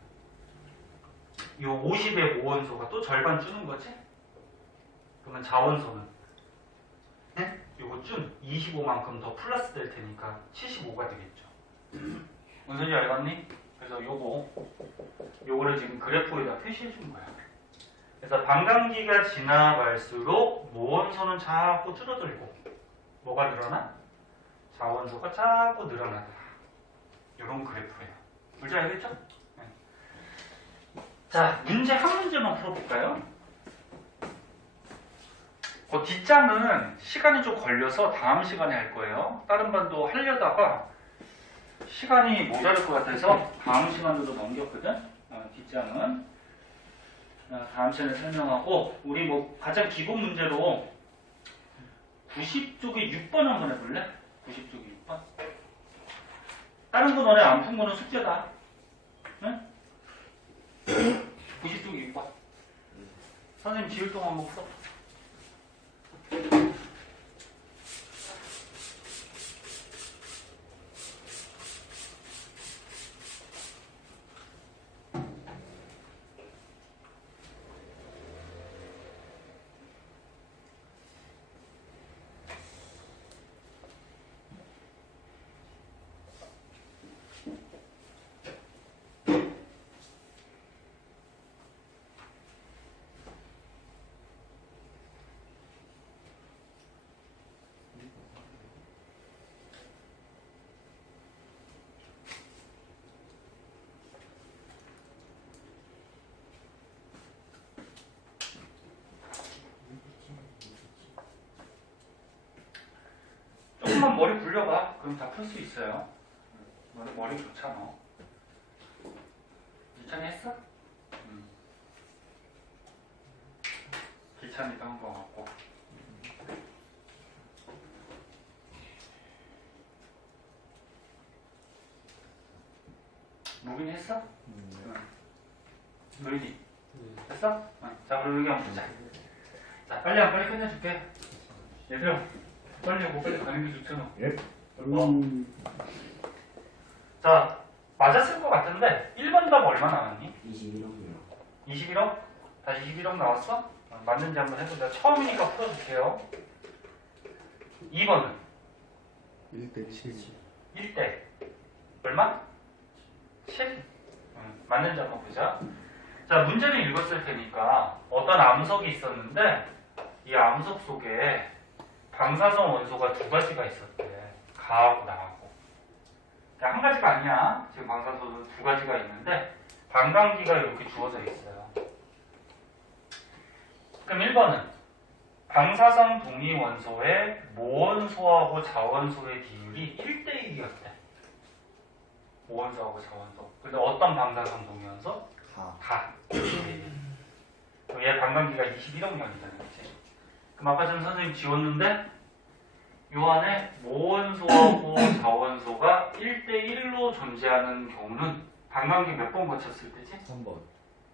이 50의 모원소가 또 절반 주는 거지? 그러면 자원소는 네? 요거 준 25만큼 더 플러스 될 테니까 75가 되겠죠. 무슨 소리 알겠니? 그래서 요거를 지금 그래프에다 표시해 준 거야. 그래서 반감기가 지나갈수록 모원소는 자꾸 줄어들고 뭐가 늘어나? 자원소가 자꾸 늘어나다. 이런 그래프예요. 뭔지 알겠죠? 네. 자, 문제 한 문제만 풀어볼까요? 그 뒷장은 시간이 좀 걸려서 다음 시간에 할 거예요. 다른 반도 하려다가 시간이 모자랄 것 같아서 다음 시간으로 넘겼거든. 뒷장은 다음 시간에 설명하고 우리 뭐 가장 기본 문제로 90쪽에 6번 한번 해볼래? 90쪽에 6번. 다른 거 너네 안 푼 거는 숙제다. 응? 90쪽에 6번. 선생님 지울 동안 한번 풀어. 한번 머리 굴려봐. 그럼 다 풀 수 있어요. 머리 좋잖아. 이찬이 했어? 기찬이도 한 거 같고. 무빈이 했어? 노인이 했어? 자, 그럼 여기 한번 보자. 자, 빨리 끝내줄게. 얘들아, 빨리 하고 빨리 가는 게 좋잖아. 예? 자, 맞았을 것 같은데 1번 답 얼마 나왔니? 21억이요. 21억? 다시 21억 나왔어? 맞는지 한번 해보자. 처음이니까 풀어줄게요. 2번은 1대 7. 1대 얼마? 7? 맞는지 한번 보자. 자, 문제를 읽었을 테니까 어떤 암석이 있었는데 이 암석 속에 방사성 원소가 두 가지가 있었대. 가하고 나하고. 한 가지가 아니야. 지금 방사선은 두 가지가 있는데 반감기가 이렇게 주어져 있어요. 그럼 1번은 방사성 동위 원소의 모원소하고 자원소의 비율이 1대1이었대. 모원소하고 자원소. 근데 어떤 방사성 동위 원소? 가. 얘 반감기가 21억 년이잖아요. 그치? 그럼 아까 전에 선생님 지웠는데 요 안에 모원소하고 자원소가 1대1로 존재하는 경우는 반감기 몇 번 거쳤을 때지? 3번.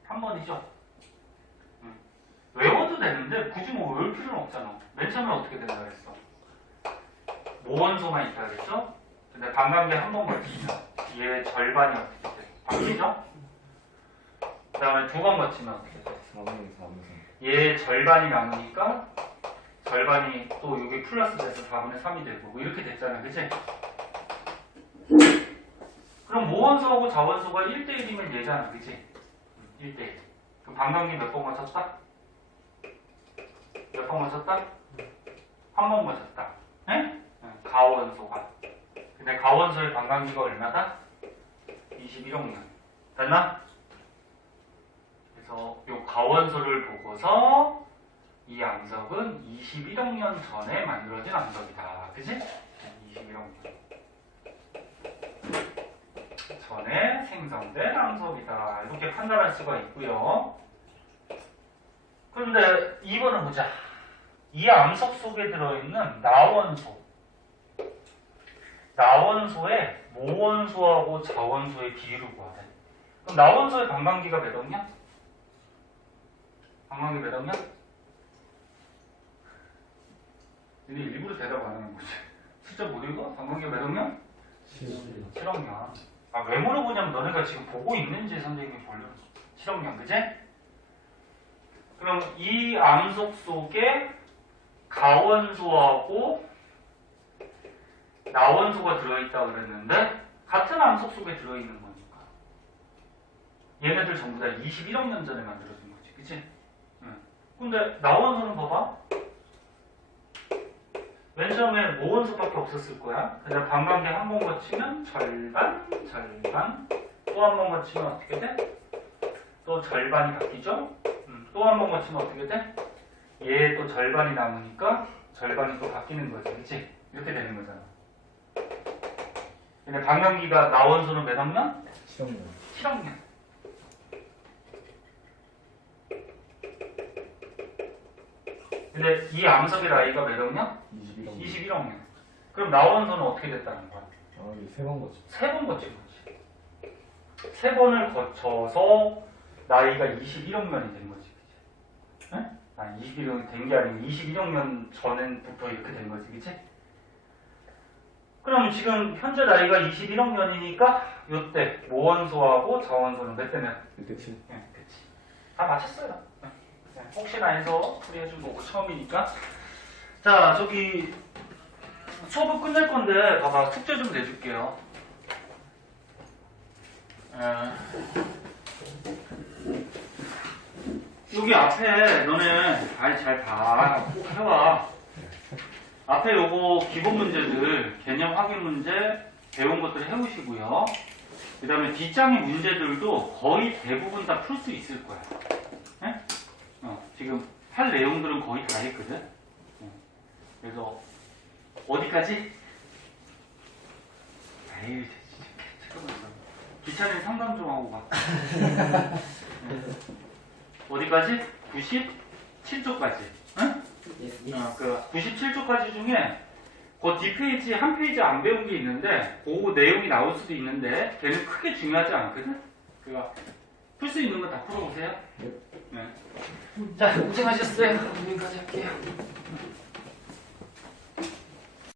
한 번이죠. 외워도 되는데 굳이 뭐 외울 필요는 없잖아. 맨 처음에 어떻게 된다 그랬어? 모원소만 있다 그랬죠? 근데 반감기 한 번 거치면 얘 절반이 어떻게 돼? 바뀌죠? 그 다음에 두 번 거치면 어떻게 돼? 4분의 4분의 얘 절반이 남으니까 절반이 또 여기 플러스 돼서 4분의 3이 되고 뭐 이렇게 됐잖아. 그치? 그럼 모원소하고 자원소가 1대1이면 얘잖아. 그치? 1대1. 그럼 반감기 몇 번 거쳤다? 몇 번 거쳤다? 한 번 거쳤다. 에? 가원소가. 근데 가원소의 반감기가 얼마다? 21억 년. 됐나? 그래서 이 가원소를 보고서 이 암석은 21억 년 전에 만들어진 암석이다. 그치? 21억 년 전에 생성된 암석이다. 이렇게 판단할 수가 있고요. 그런데 2번은 보자. 이 암석 속에 들어있는 나원소. 나원소의 모원소하고 자원소의 비율을 구하래. 그럼 나원소의 반감기가 몇 억년? 반감기 몇 억년? 근데 일부러 대답 안 하는 거지. 숫자 못 읽어? 반감기 몇 억년? 7억 년. 아, 왜 물어보냐면 너네가 지금 보고 있는지 선생님이 보려고. 7억 년, 그지? 그럼 이 암석 속에 가원소하고 나원소가 들어있다 그랬는데 같은 암석 속에 들어있는 거니까 얘네들 전부 다 21억 년 전에 만들어진 거지, 그치? 근데 나원소는 봐봐. 맨 처음에 모원소밖에 없었을 거야. 근데 반감기 한 번 거치면 절반, 또 한 번 거치면 어떻게 돼? 또 절반이 바뀌죠? 또 한 번 거치면 어떻게 돼? 얘 또 절반이 남으니까 절반이 또 바뀌는 거지, 그치? 이렇게 되는 거잖아. 근데 반감기가 나원소는 몇 억 년? 7억 년. 7억 년. 근데 이 암석의 나이가 몇 억 년? 21억 년. 21억 년. 그럼 나원소는 어떻게 됐다는 거야? 아, 이게 3번 거죠. 3번 거친 거지. 3번을 거쳐서 나이가 21억 년이 된 거지. 그치? 응? 아, 21억 된 게 아니고 21억 년 전부터 이렇게 된 거지. 그치? 그럼 지금 현재 나이가 21억 년이니까 이때 모원소하고 자원소는 몇 대면? 1대 7. 응, 그치. 다 맞췄어요. 응. 혹시나 해서 풀이해준 거고 처음이니까. 자, 저기 수업을 끝낼 건데 봐봐, 숙제 좀 내줄게요. 여기 앞에 너네 잘 봐. 꼭 해와. 앞에 요거 기본 문제들, 개념 확인 문제 배운 것들 해오시고요. 그 다음에 뒷장의 문제들도 거의 대부분 다 풀 수 있을 거야. 네? 지금 할 내용들은 거의 다 했거든. 그래서 어디까지? 에이, 잠깐만. 기차는 상담 좀 하고 가. 네. 어디까지? 97쪽까지. 응? 그 97쪽까지 중에 그 뒷페이지 한 페이지 안 배운 게 있는데 그 내용이 나올 수도 있는데 걔는 크게 중요하지 않거든? 그거 풀 수 있는 거 다 풀어보세요. 네. 자, 고생하셨어요. 여기까지 할게요.